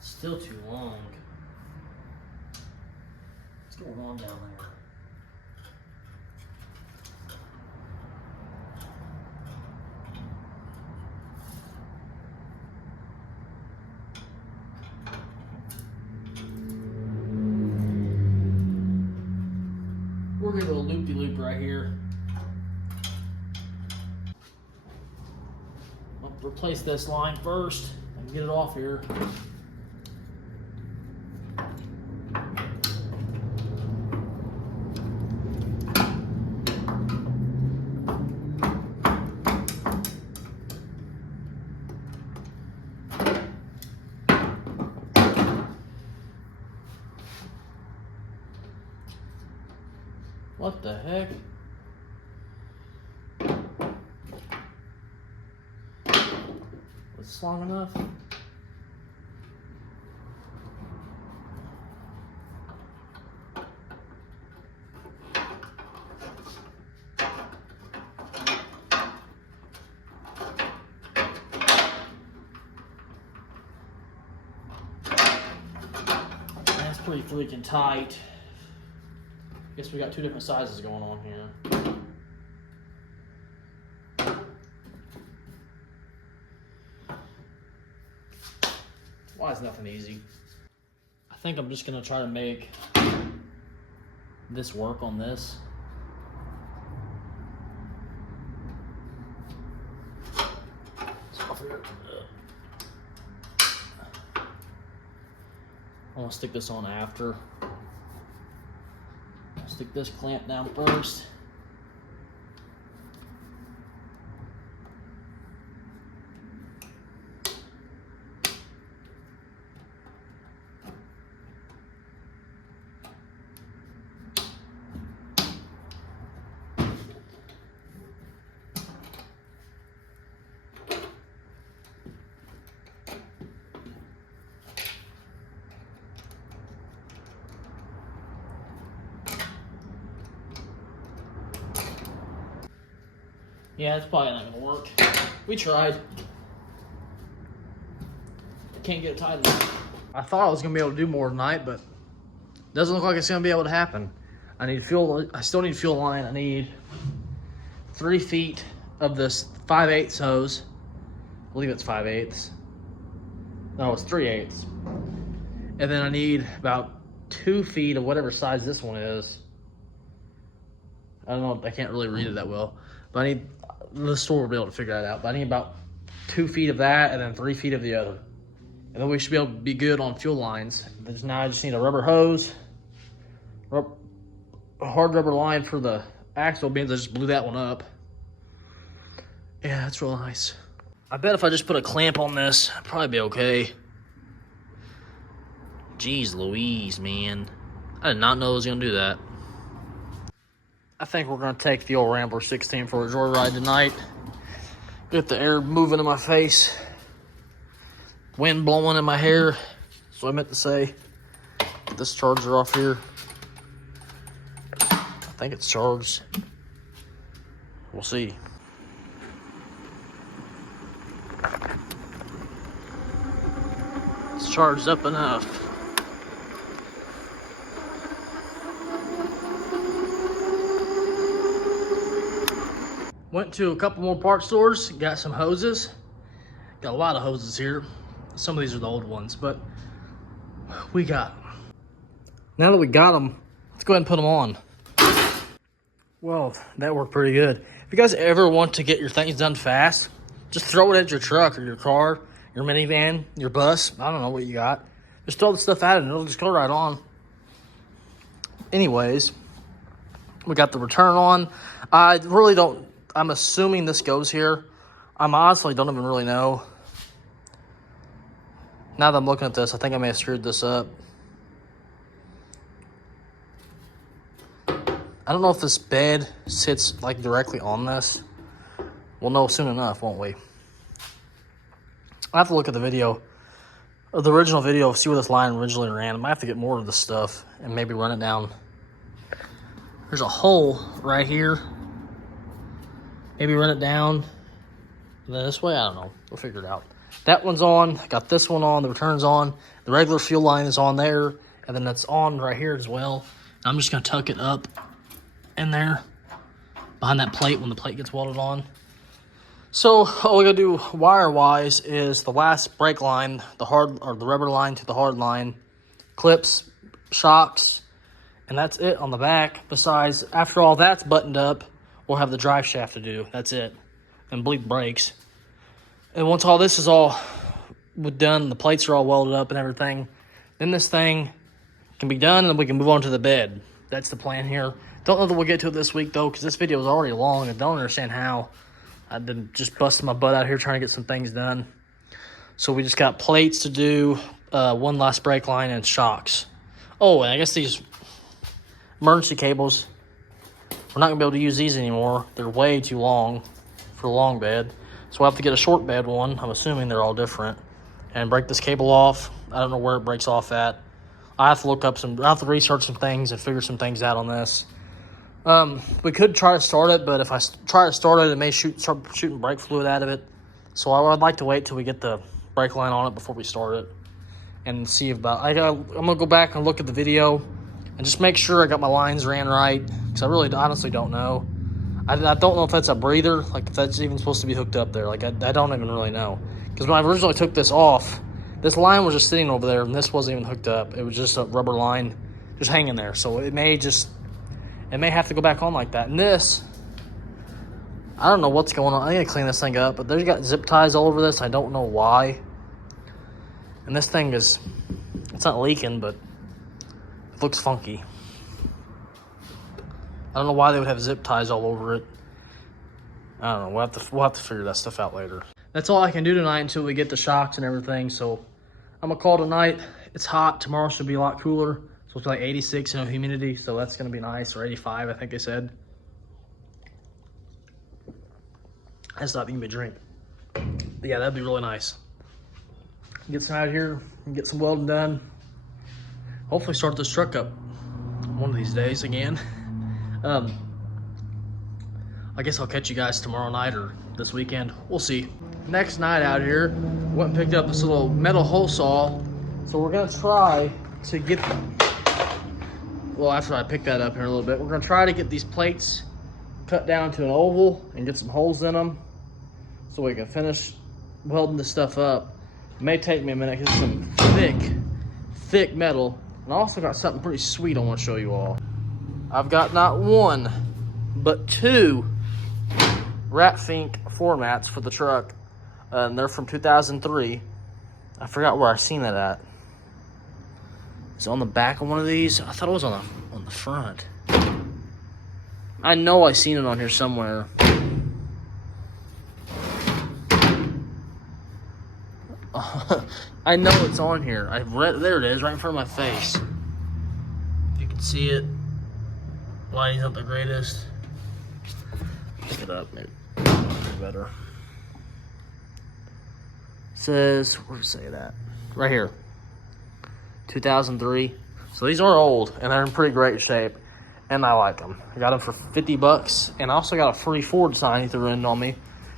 Still too long. What's going on down there? We're gonna go loop-de-loop right here. I'll replace this line first and get it off here. What the heck? Was this long enough? That's pretty freaking tight. Guess we got two different sizes going on here. Why is nothing easy? I think I'm just gonna try to make this work on this. I'm gonna stick this on after. Stick this clamp down first. Yeah, it's probably not gonna work. We tried. I can't get it tight enough. I thought I was gonna be able to do more tonight, but it doesn't look like it's gonna be able to happen. I need fuel. I still need fuel line. I need 3 feet of this 5/8 hose. I believe it's 5/8. No, it's 3/8. And then I need about 2 feet of whatever size this one is. I don't know. I can't really read it that well, but I need. The store will be able to figure that out. But I need about 2 feet of that and then 3 feet of the other. And then we should be able to be good on fuel lines. Now I just need a rubber hose, a hard rubber line for the axle beams. I just blew that one up. Yeah, that's real nice. I bet if I just put a clamp on this, I'd probably be okay. Jeez Louise, man. I did not know I was gonna do that. I think we're gonna take the old Rambler 16 for a joyride tonight. Get the air moving in my face. Wind blowing in my hair. That's what I meant to say. Get this charger off here. I think it's charged. We'll see. It's charged up enough. Went went to a couple more parts stores, got some hoses. Got a lot of hoses here. Some of these are the old ones, but we got them. Now that we got them, let's go ahead and put them on. Well, that worked pretty good. If you guys ever want to get your things done fast, just throw it at your truck or your car, your minivan, your bus. I don't know what you got. Just throw the stuff at it and it'll just go right on. Anyways, we got the return on. I really don't, I'm assuming this goes here. I honestly don't even really know. Now that I'm looking at this, I think I may have screwed this up. I don't know if this bed sits like directly on this. We'll know soon enough, won't we? I have to look at the video, the original video, see where this line originally ran. I might have to get more of this stuff and maybe run it down. There's a hole right here. Maybe run it down. And then this way, I don't know. We'll figure it out. That one's on. I got this one on. The return's on. The regular fuel line is on there. And then that's on right here as well. I'm just going to tuck it up in there behind that plate when the plate gets welded on. So all we got to do wire-wise is the last brake line, the rubber line to the hard line, clips, shocks, and that's it on the back. Besides, after all that's buttoned up, we'll have the drive shaft to do. That's it. And bleed brakes. And once all this is all done, the plates are all welded up and everything, then this thing can be done and we can move on to the bed. That's the plan here. Don't know that we'll get to it this week though, because this video is already long and don't understand how. I've been just busting my butt out here trying to get some things done. So we just got plates to do, one last brake line and shocks. Oh, and I guess these emergency cables, we're not going to be able to use these anymore. They're way too long for a long bed. So we'll have to get a short bed one. I'm assuming they're all different. And break this cable off. I don't know where it breaks off at. I have to look up I have to research some things and figure some things out on this. We could try to start it, but if I try to start it, it may start shooting brake fluid out of it. So I would like to wait till we get the brake line on it before we start it. And see about, I'm going to go back and look at the video and just make sure I got my lines ran right. Because I really honestly don't know. I don't know if that's a breather, like if that's even supposed to be hooked up there. Like I don't even really know. Because when I originally took this off, this line was just sitting over there and this wasn't even hooked up. It was just a rubber line just hanging there. So it may have to go back on like that. And this, I don't know what's going on. I need to clean this thing up, but there's got zip ties all over this. I don't know why. And this thing it's not leaking, but it looks funky. I don't know why they would have zip ties all over it. I don't know. We'll have to figure that stuff out later. That's all I can do tonight until we get the shocks and everything. So I'm gonna call tonight. It's hot. Tomorrow should be a lot cooler. So it's like 86 and no humidity, so that's gonna be nice. Or 85, I think they said. That's not even a drink. But yeah, that'd be really nice. Get some out of here and get some welding done. Hopefully start this truck up one of these days again. I guess I'll catch you guys tomorrow night or this weekend. We'll see. Next night out here, went and picked up this little metal hole saw. So we're gonna try to get well, after I pick that up here a little bit, we're gonna try to get these plates cut down to an oval and get some holes in them so we can finish welding this stuff up. It may take me a minute because it's some thick metal. And I also got something pretty sweet I want to show you all. I've got not one, but two Ratfink floor mats for the truck. And they're from 2003. I forgot where I seen that at. Is it on the back of one of these? I thought it was on the front. I know I seen it on here somewhere. I know it's on here. There it is, right in front of my face. If you can see it. Lighting's not the greatest. Pick it up, maybe better. It says, where does it say that? Right here. 2003. So these are old, and they're in pretty great shape. And I like them. I got them for 50 bucks. And I also got a free Ford sign he threw in on me.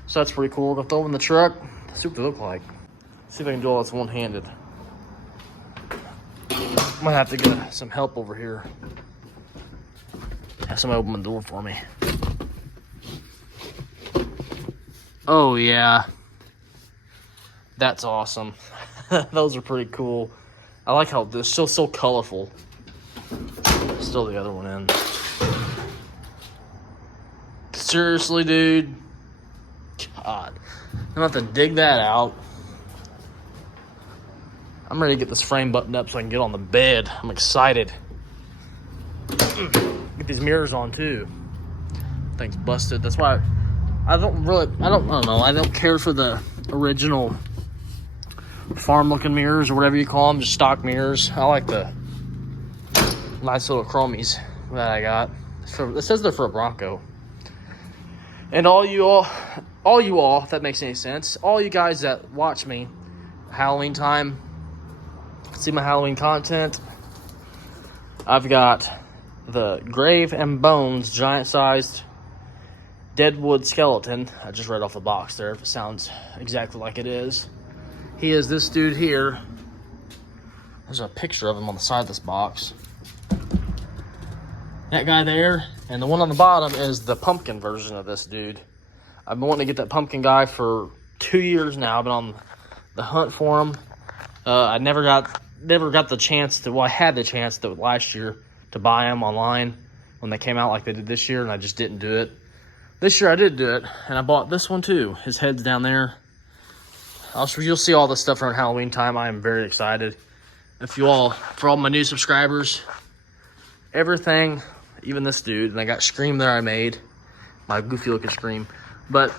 So that's pretty cool. I'll throw them in the truck. See what they look like. See if I can do all this one-handed. I might have to get some help over here. Have somebody open the door for me. Oh yeah, that's awesome. Those are pretty cool. I like how they're still so colorful. Still the other one in. Seriously, dude. God, I'm gonna have to dig that out. I'm ready to get this frame buttoned up so I can get on the bed. I'm excited. Get these mirrors on too. Thing's busted. That's why I don't know. I don't care for the original farm looking mirrors or whatever you call them, just stock mirrors. I like the nice little chromies that I got. It says they're for a Bronco. And all you all, if that makes any sense, all you guys that watch me Halloween time, see my Halloween content, I've got the Grave and Bones giant-sized Deadwood skeleton. I just read off the box there, if it sounds exactly like it is. He is this dude here. There's a picture of him on the side of this box. That guy there, and the one on the bottom is the pumpkin version of this dude. I've been wanting to get that pumpkin guy for 2 years now. I've been on the hunt for him. I never got the chance to, well, I had the chance to last year to buy them online when they came out like they did this year, and I just didn't do it. This year I did do it, and I bought this one too. His head's down there. You'll see all this stuff around Halloween time. I am very excited. For all my new subscribers, everything, even this dude, and I got Scream there I made, my goofy looking Scream. But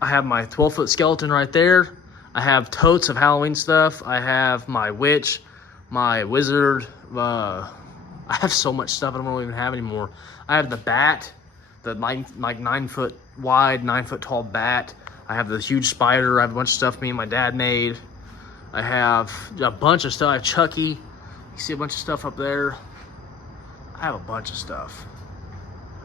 I have my 12-foot skeleton right there. I have totes of Halloween stuff. I have my witch, my wizard. I have so much stuff I don't even have anymore. I have the bat, the 9 foot wide, 9 foot tall bat. I have this huge spider. I have a bunch of stuff me and my dad made. I have a bunch of stuff. I have Chucky. You see a bunch of stuff up there. I have a bunch of stuff.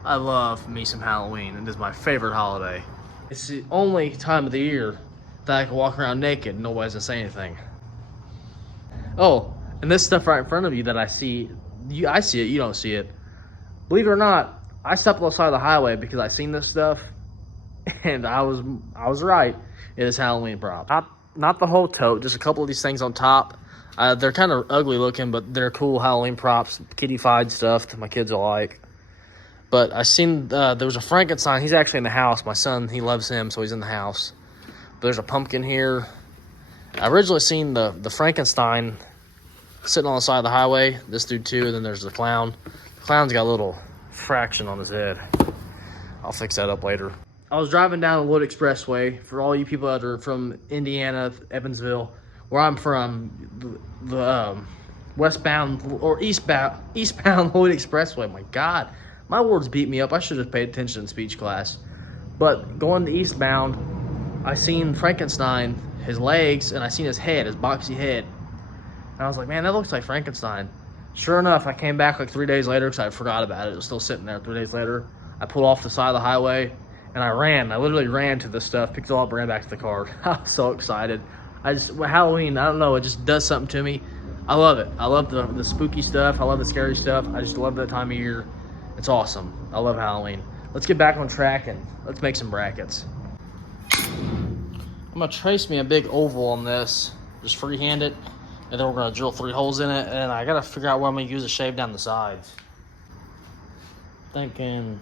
I love me some Halloween. It is my favorite holiday. It's the only time of the year that I can walk around naked and nobody's gonna say anything. Oh, and this stuff right in front of you that I see, I see it, you don't see it. Believe it or not, I stopped on the side of the highway because I seen this stuff, and I was right. It is Halloween prop. Not the whole tote, just a couple of these things on top. They're kind of ugly looking, but they're cool Halloween props, kitty-fied stuff that my kids will like. But I seen there was a Frankenstein. He's actually in the house. My son, he loves him, so he's in the house. But there's a pumpkin here. I originally seen the Frankenstein sitting on the side of the highway. This dude too, and then there's the clown. The clown's got a little fraction on his head. I'll fix that up later. I was driving down the Wood Expressway. For all you people that are from Indiana, Evansville, where I'm from, the westbound or eastbound Wood Expressway. My God, my words beat me up. I should have paid attention in speech class. But going eastbound, I seen Frankenstein, his legs, and I seen his head, his boxy head. And I was like, man, that looks like Frankenstein. Sure enough, I came back like 3 days later because I forgot about it. It was still sitting there 3 days later. I pulled off the side of the highway, and I ran. I literally ran to this stuff, picked it all up, ran back to the car. I was so excited. Halloween, I don't know, it just does something to me. I love it. I love the spooky stuff. I love the scary stuff. I just love that time of year. It's awesome. I love Halloween. Let's get back on track and let's make some brackets. I'm gonna trace me a big oval on this, just freehand it, and then we're gonna drill 3 holes in it, and I gotta figure out where I'm gonna use to shave down the sides. Thinking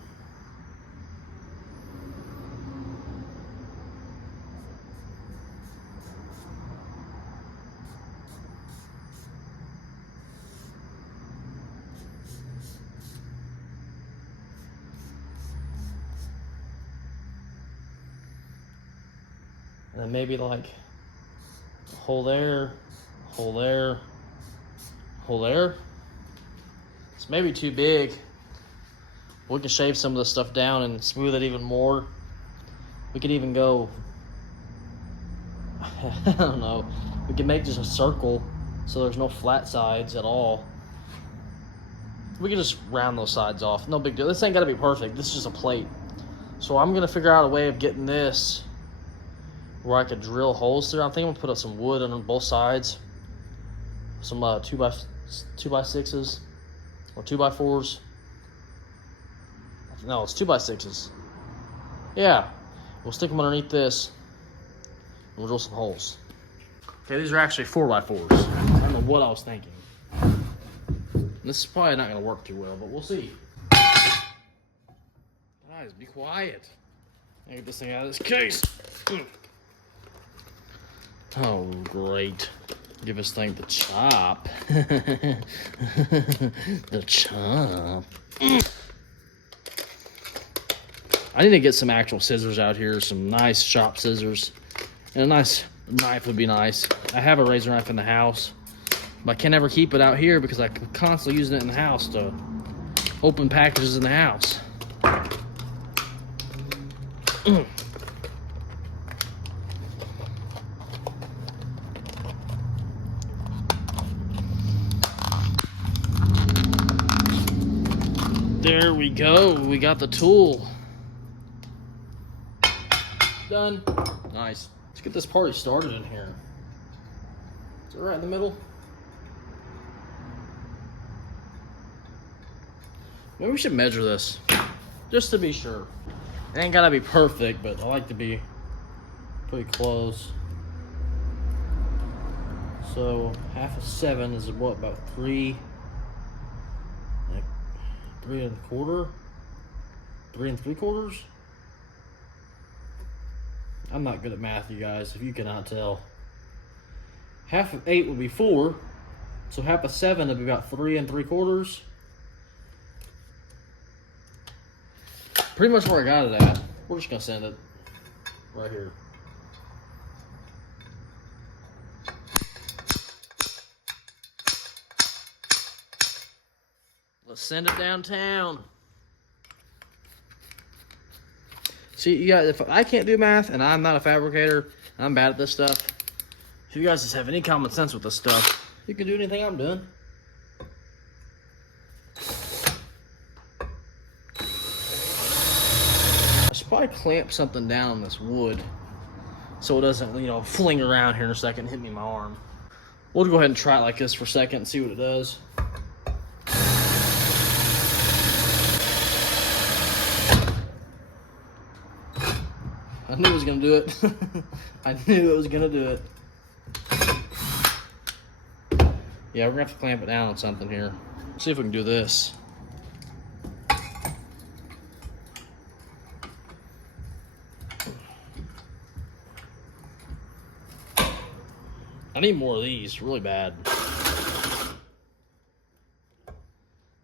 and then maybe like a hole there, hole there, hole there. It's maybe too big. We can shave some of this stuff down and smooth it even more. We could even go, I don't know, we can make just a circle so there's no flat sides at all. We can just round those sides off, no big deal. This ain't gotta be perfect, this is just a plate. So I'm gonna figure out a way of getting this where I could drill holes through. I think I'm gonna put up some wood on both sides. Some 2x6s or 2x4s. No, it's 2x6s. Yeah, we'll stick them underneath this. We'll drill some holes. Okay, these are actually 4x4s. I don't know what I was thinking. This is probably not gonna work too well, but we'll see. Guys, be quiet. I get this thing out of this case. Oh, great. Give this thing the chop. The chop. I need to get some actual scissors out here, some nice sharp scissors. And a nice knife would be nice. I have a razor knife in the house, but I can never keep it out here because I'm constantly using it in the house to open packages in the house. There we go. We got the tool. Done. Nice. Let's get this party started in here. Is it right in the middle? Maybe we should measure this, just to be sure. It ain't gotta be perfect, but I like to be pretty close. So half of 7 is what, about 3, like 3 1/4, 3 3/4. I'm not good at math, you guys, if you cannot tell. Half of 8 would be 4, so half of 7 would be about 3 3/4. Pretty much where I got it at. We're just gonna send it right here. Let's send it downtown. See, you guys, if I can't do math and I'm not a fabricator, I'm bad at this stuff. If you guys just have any common sense with this stuff, you can do anything I'm doing. I should probably clamp something down on this wood so it doesn't, fling around here in a second and hit me in my arm. We'll go ahead and try it like this for a second and see what it does. I knew it was gonna do it. I knew it was gonna do it. Yeah, we're gonna have to clamp it down on something here. See if we can do this. I need more of these, really bad.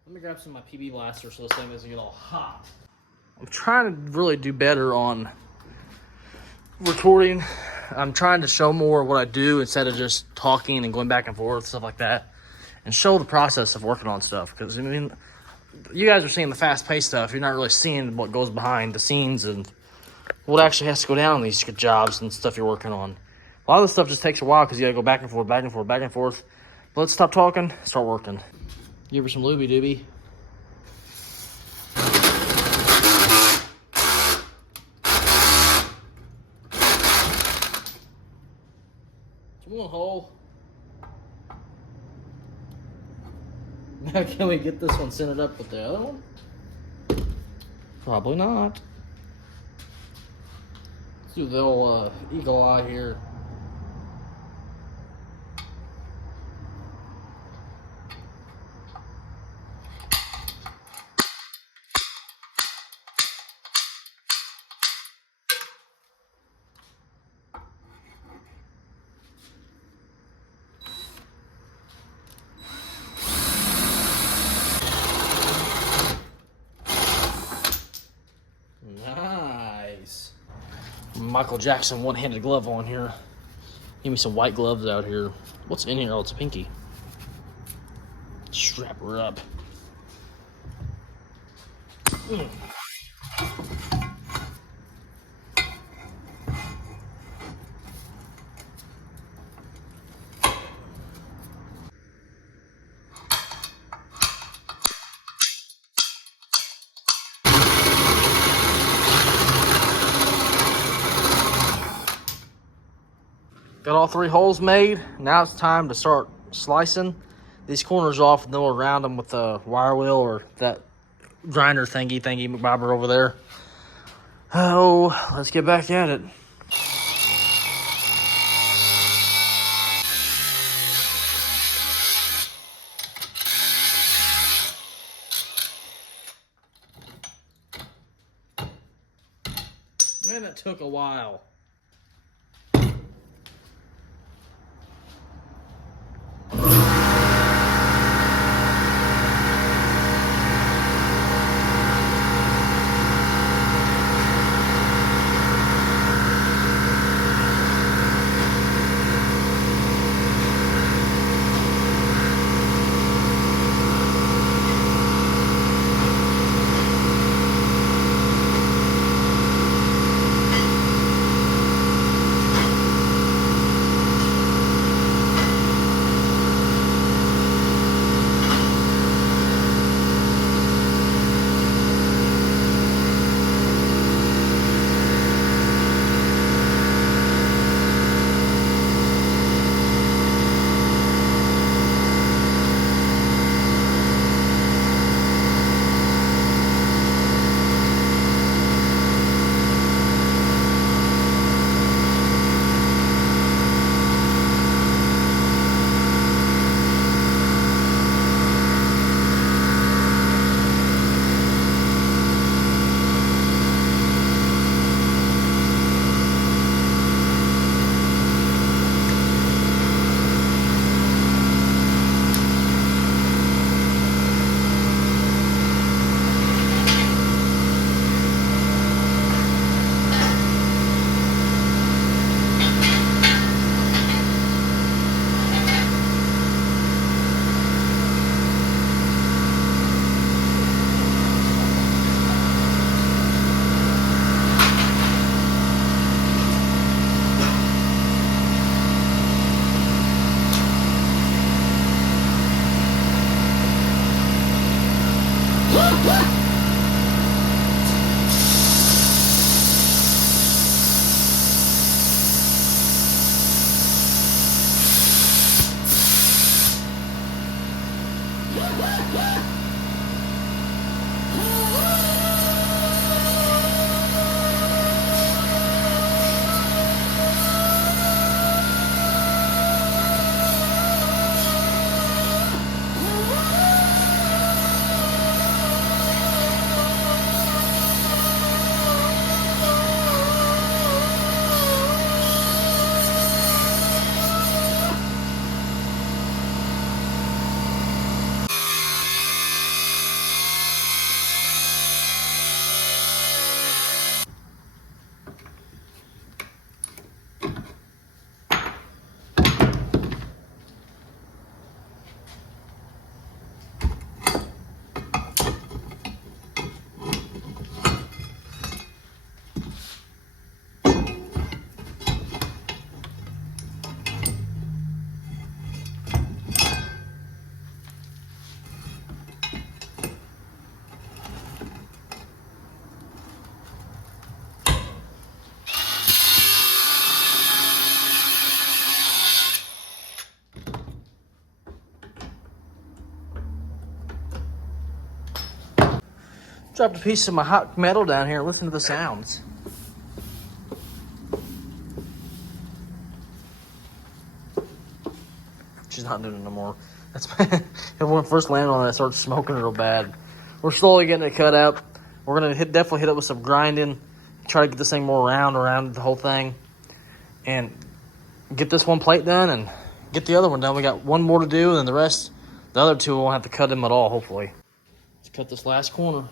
Let me grab some of my PB blaster so this thing doesn't get all hot. I'm trying to really do better on recording. I'm trying to show more of what I do instead of just talking and going back and forth, stuff like that, and show the process of working on stuff. Because I mean, you guys are seeing the fast-paced stuff. You're not really seeing what goes behind the scenes and what actually has to go down on these jobs and stuff you're working on. A lot of this stuff just takes a while because you gotta go back and forth, back and forth, back and forth. But let's stop talking, start working. Give her some looby dooby. One hole. Now can we get this one centered up with the other one? Probably not. Let's do the old eagle eye here. Nice. Michael Jackson one-handed glove on here. Give me some white gloves out here. What's in here? Oh, it's a pinky. Strap her up. Got all 3 holes made. Now it's time to start slicing these corners off, and then we'll round them with a wire wheel or that grinder thingy McBobber over there. Oh, let's get back at it. took a while. Dropped a piece of my hot metal down here. Listen to the sounds. She's not doing it no more. That's when it first landed on it, I started smoking real bad. We're slowly getting it cut up. We're gonna definitely hit it with some grinding. Try to get this thing more round around the whole thing, and get this one plate done and get the other one done. We got one more to do, and then the other two, we won't have to cut them at all. Hopefully, let's cut this last corner.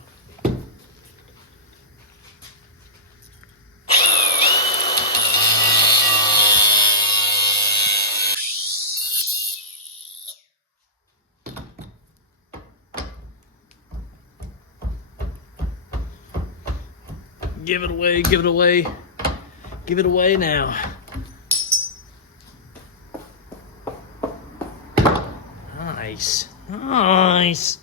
Give it away, give it away, give it away now. Nice, nice.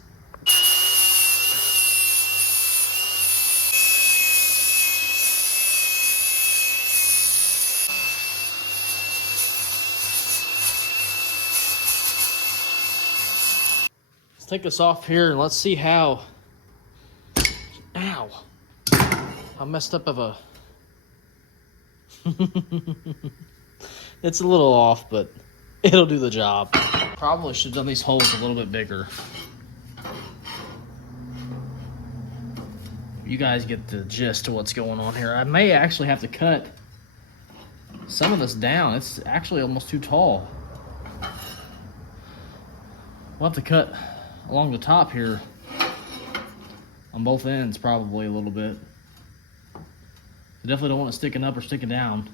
Let's take this off here and let's see how, ow. How messed up of a... It's a little off, but it'll do the job. Probably should have done these holes a little bit bigger. You guys get the gist of what's going on here. I may actually have to cut some of this down. It's actually almost too tall. We'll have to cut along the top here on both ends probably a little bit. I definitely don't want it sticking up or sticking down.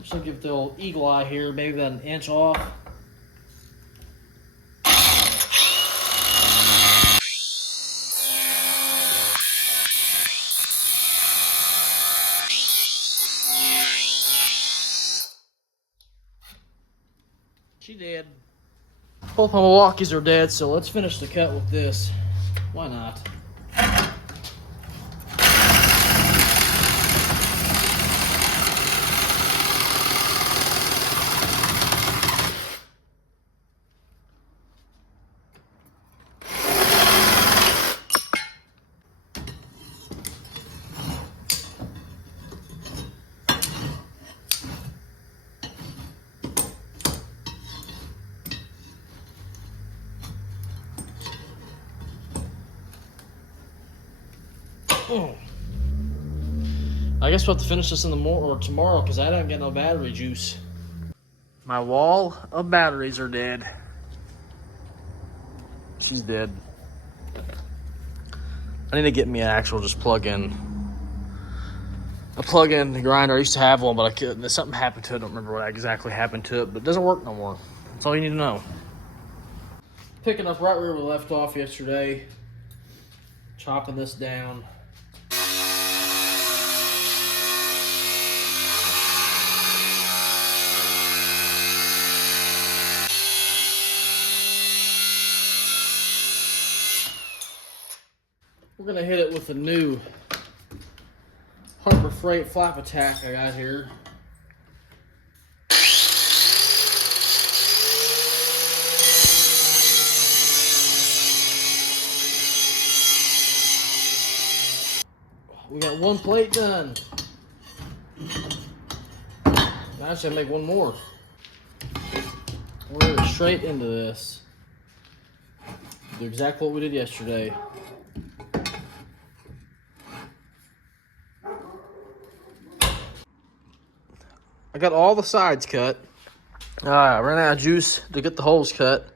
Just gonna give the old eagle eye here, maybe about 1 inch off. She dead. Both my Milwaukees are dead, so let's finish the cut with this. Why not? I guess we'll have to finish this in the morning or tomorrow because I don't get no battery juice. My wall of batteries are dead. She's dead. I need to get me an actual just plug-in. A plug-in grinder. I used to have one, but I couldn't. Something happened to it. I don't remember what exactly happened to it, but it doesn't work no more. That's all you need to know. Picking up right where we left off yesterday. Chopping this down. We're gonna hit it with the new Harbor Freight flap attack I got here. We got one plate done. I should make one more. We're going straight into this. Do exactly what we did yesterday. I got all the sides cut. I ran out of juice to get the holes cut,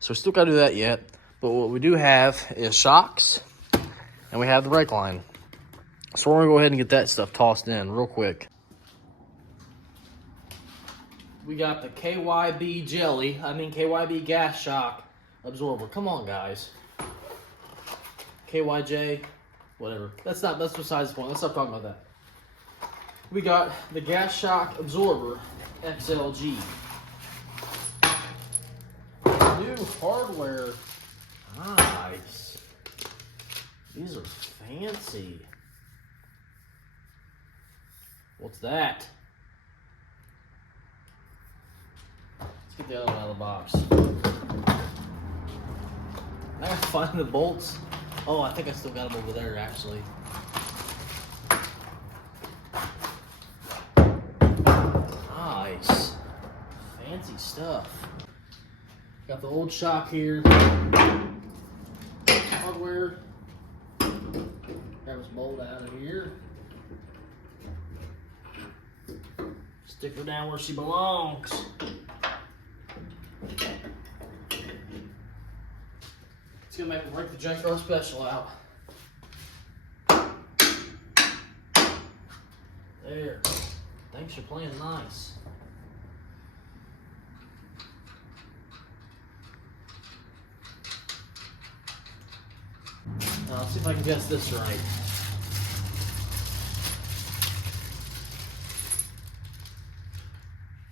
so we still got to do that yet. But what we do have is shocks, and we have the brake line. So we're going to go ahead and get that stuff tossed in real quick. We got the KYB KYB gas shock absorber. Come on, guys. KYJ, whatever. That's besides the point. Let's stop talking about that. We got the gas shock absorber XLG. New hardware. Nice. These are fancy. What's that? Let's get the other one out of the box. I gotta find the bolts. Oh, I think I still got them over there, actually. Nice. Fancy stuff. Got the old shock here. Hardware. Grab this bolt out of here. Stick her down where she belongs. It's gonna break the junkyard special out. There. Thanks for playing nice. Now, let's see if I can guess this right.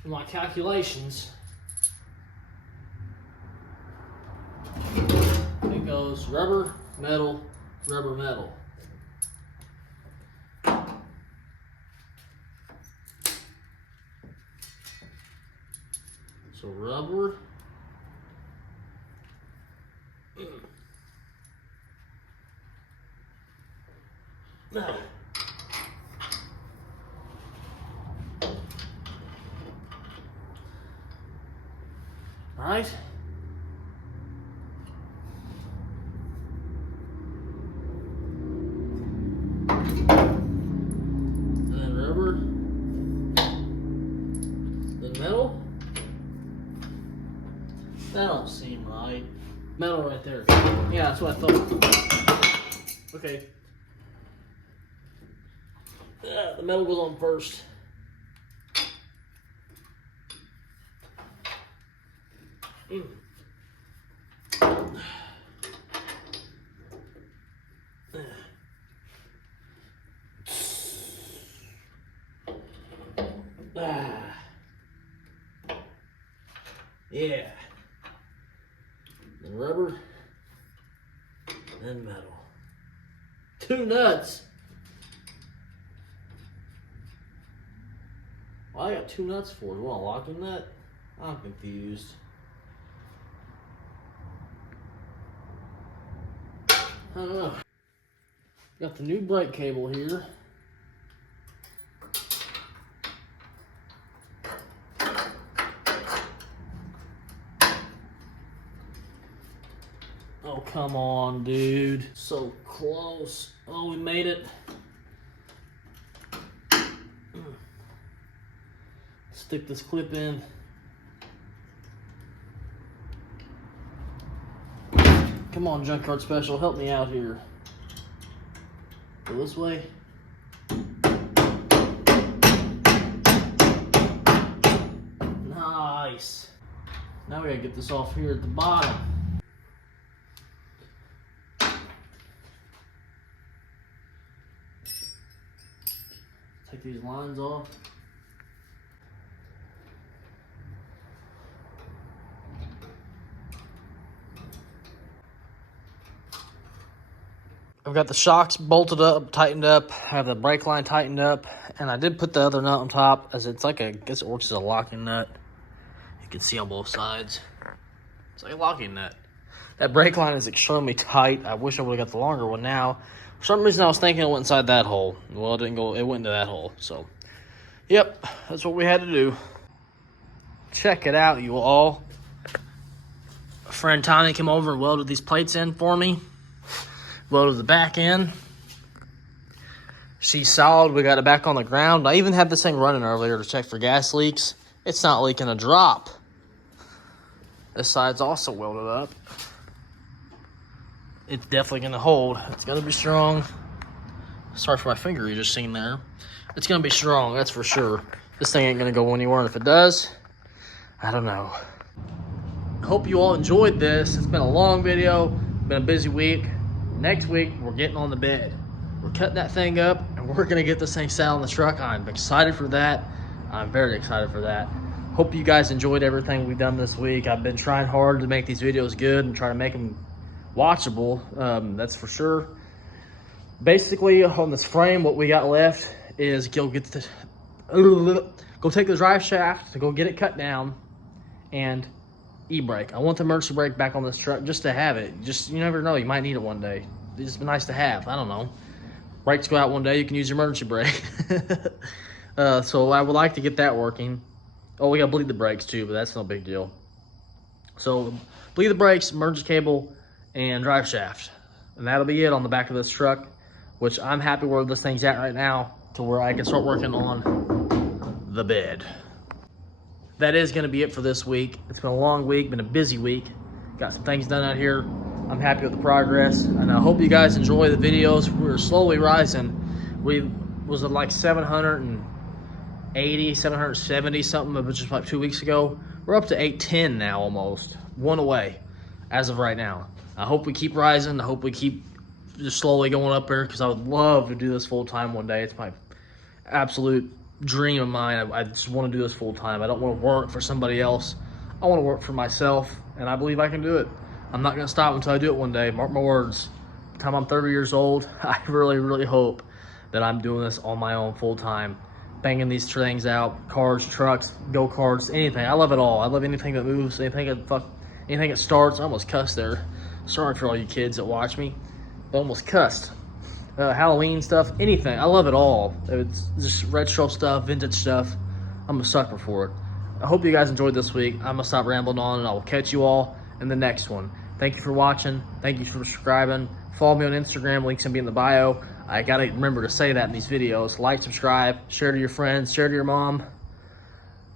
From my calculations, it goes rubber, metal, rubber, metal. So rubber, metal. All right. Metal? That don't seem right. Metal right there. Yeah, that's what I thought. Okay. The metal goes on first. Yeah. Then rubber. Then metal. 2 nuts. Well, I got 2 nuts for it. You want a locking nut? I'm confused. I don't know. Got the new brake cable here. Oh, come on, dude. So close. Oh, we made it. Stick this clip in. Come on, Junkyard Special, help me out here. Go this way. Nice. Now we gotta get this off here at the bottom. Take these lines off. I've got the shocks bolted up, tightened up. I have the brake line tightened up, and I did put the other nut on top, as it's like I guess it works as a locking nut. You can see on both sides. It's like a locking nut. That brake line is extremely tight. I wish I would have got the longer one now. For some reason, I was thinking it went inside that hole. Well, it didn't go. It went into that hole. So, yep, that's what we had to do. Check it out, you all. A friend Tommy came over and welded these plates in for me. Welded the back end. She's solid. We got it back on the ground. I even had this thing running earlier to check for gas leaks. It's not leaking a drop. This side's also welded up. It's definitely going to hold. It's going to be strong. Sorry for my finger you just seen there. It's going to be strong, that's for sure. This thing ain't going to go anywhere, and if it does, I don't know. I hope you all enjoyed this. It's been a long video. Been a busy week. Next week, we're getting on the bed. We're cutting that thing up, and we're going to get this thing sat on the truck. I'm excited for that. I'm very excited for that. Hope you guys enjoyed everything we've done this week. I've been trying hard to make these videos good and try to make them watchable, that's for sure. Basically, on this frame, what we got left is go take the drive shaft to go get it cut down and e-brake. I want the emergency brake back on this truck just to have it. Just, you never know, you might need it one day. It's just nice to have. I don't know. Brakes go out one day, you can use your emergency brake. So I would like to get that working. Oh, we got to bleed the brakes too, but that's no big deal. So bleed the brakes, emergency cable, and drive shaft, and that'll be it on the back of this truck, which I'm happy where this thing's at right now to where I can start working on the bed. That is going to be it for this week. It's been a long week, been a busy week. Got some things done out here. I'm happy with the progress, and I hope you guys enjoy the videos. We're slowly rising. We was at like 780, 770 something, which is like 2 weeks ago. We're up to 810 now, almost one away as of right now. I hope we keep rising. I hope we keep just slowly going up there, because I would love to do this full time one day. It's my absolute dream of mine. I just want to do this full time. I don't want to work for somebody else. I want to work for myself, and I believe I can do it. I'm not going to stop until I do it one day. Mark my words. By the time I'm 30 years old, I really, really hope that I'm doing this on my own full time. Banging these things out, cars, trucks, go-karts, anything. I love it all. I love anything that moves, anything that starts. I almost cussed there. Sorry for all you kids that watch me. I almost cussed. Halloween stuff, anything. I love it all. It's just retro stuff, vintage stuff. I'm a sucker for it. I hope you guys enjoyed this week. I'm gonna stop rambling on, and I will catch you all in the next one. Thank you for watching. Thank you for subscribing. Follow me on Instagram. Links gonna be in the bio. I gotta remember to say that in these videos. Like, subscribe, share to your friends, share to your mom,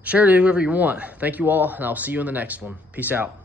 Share it to whoever you want. Thank you all, and I'll see you in the next one. Peace out.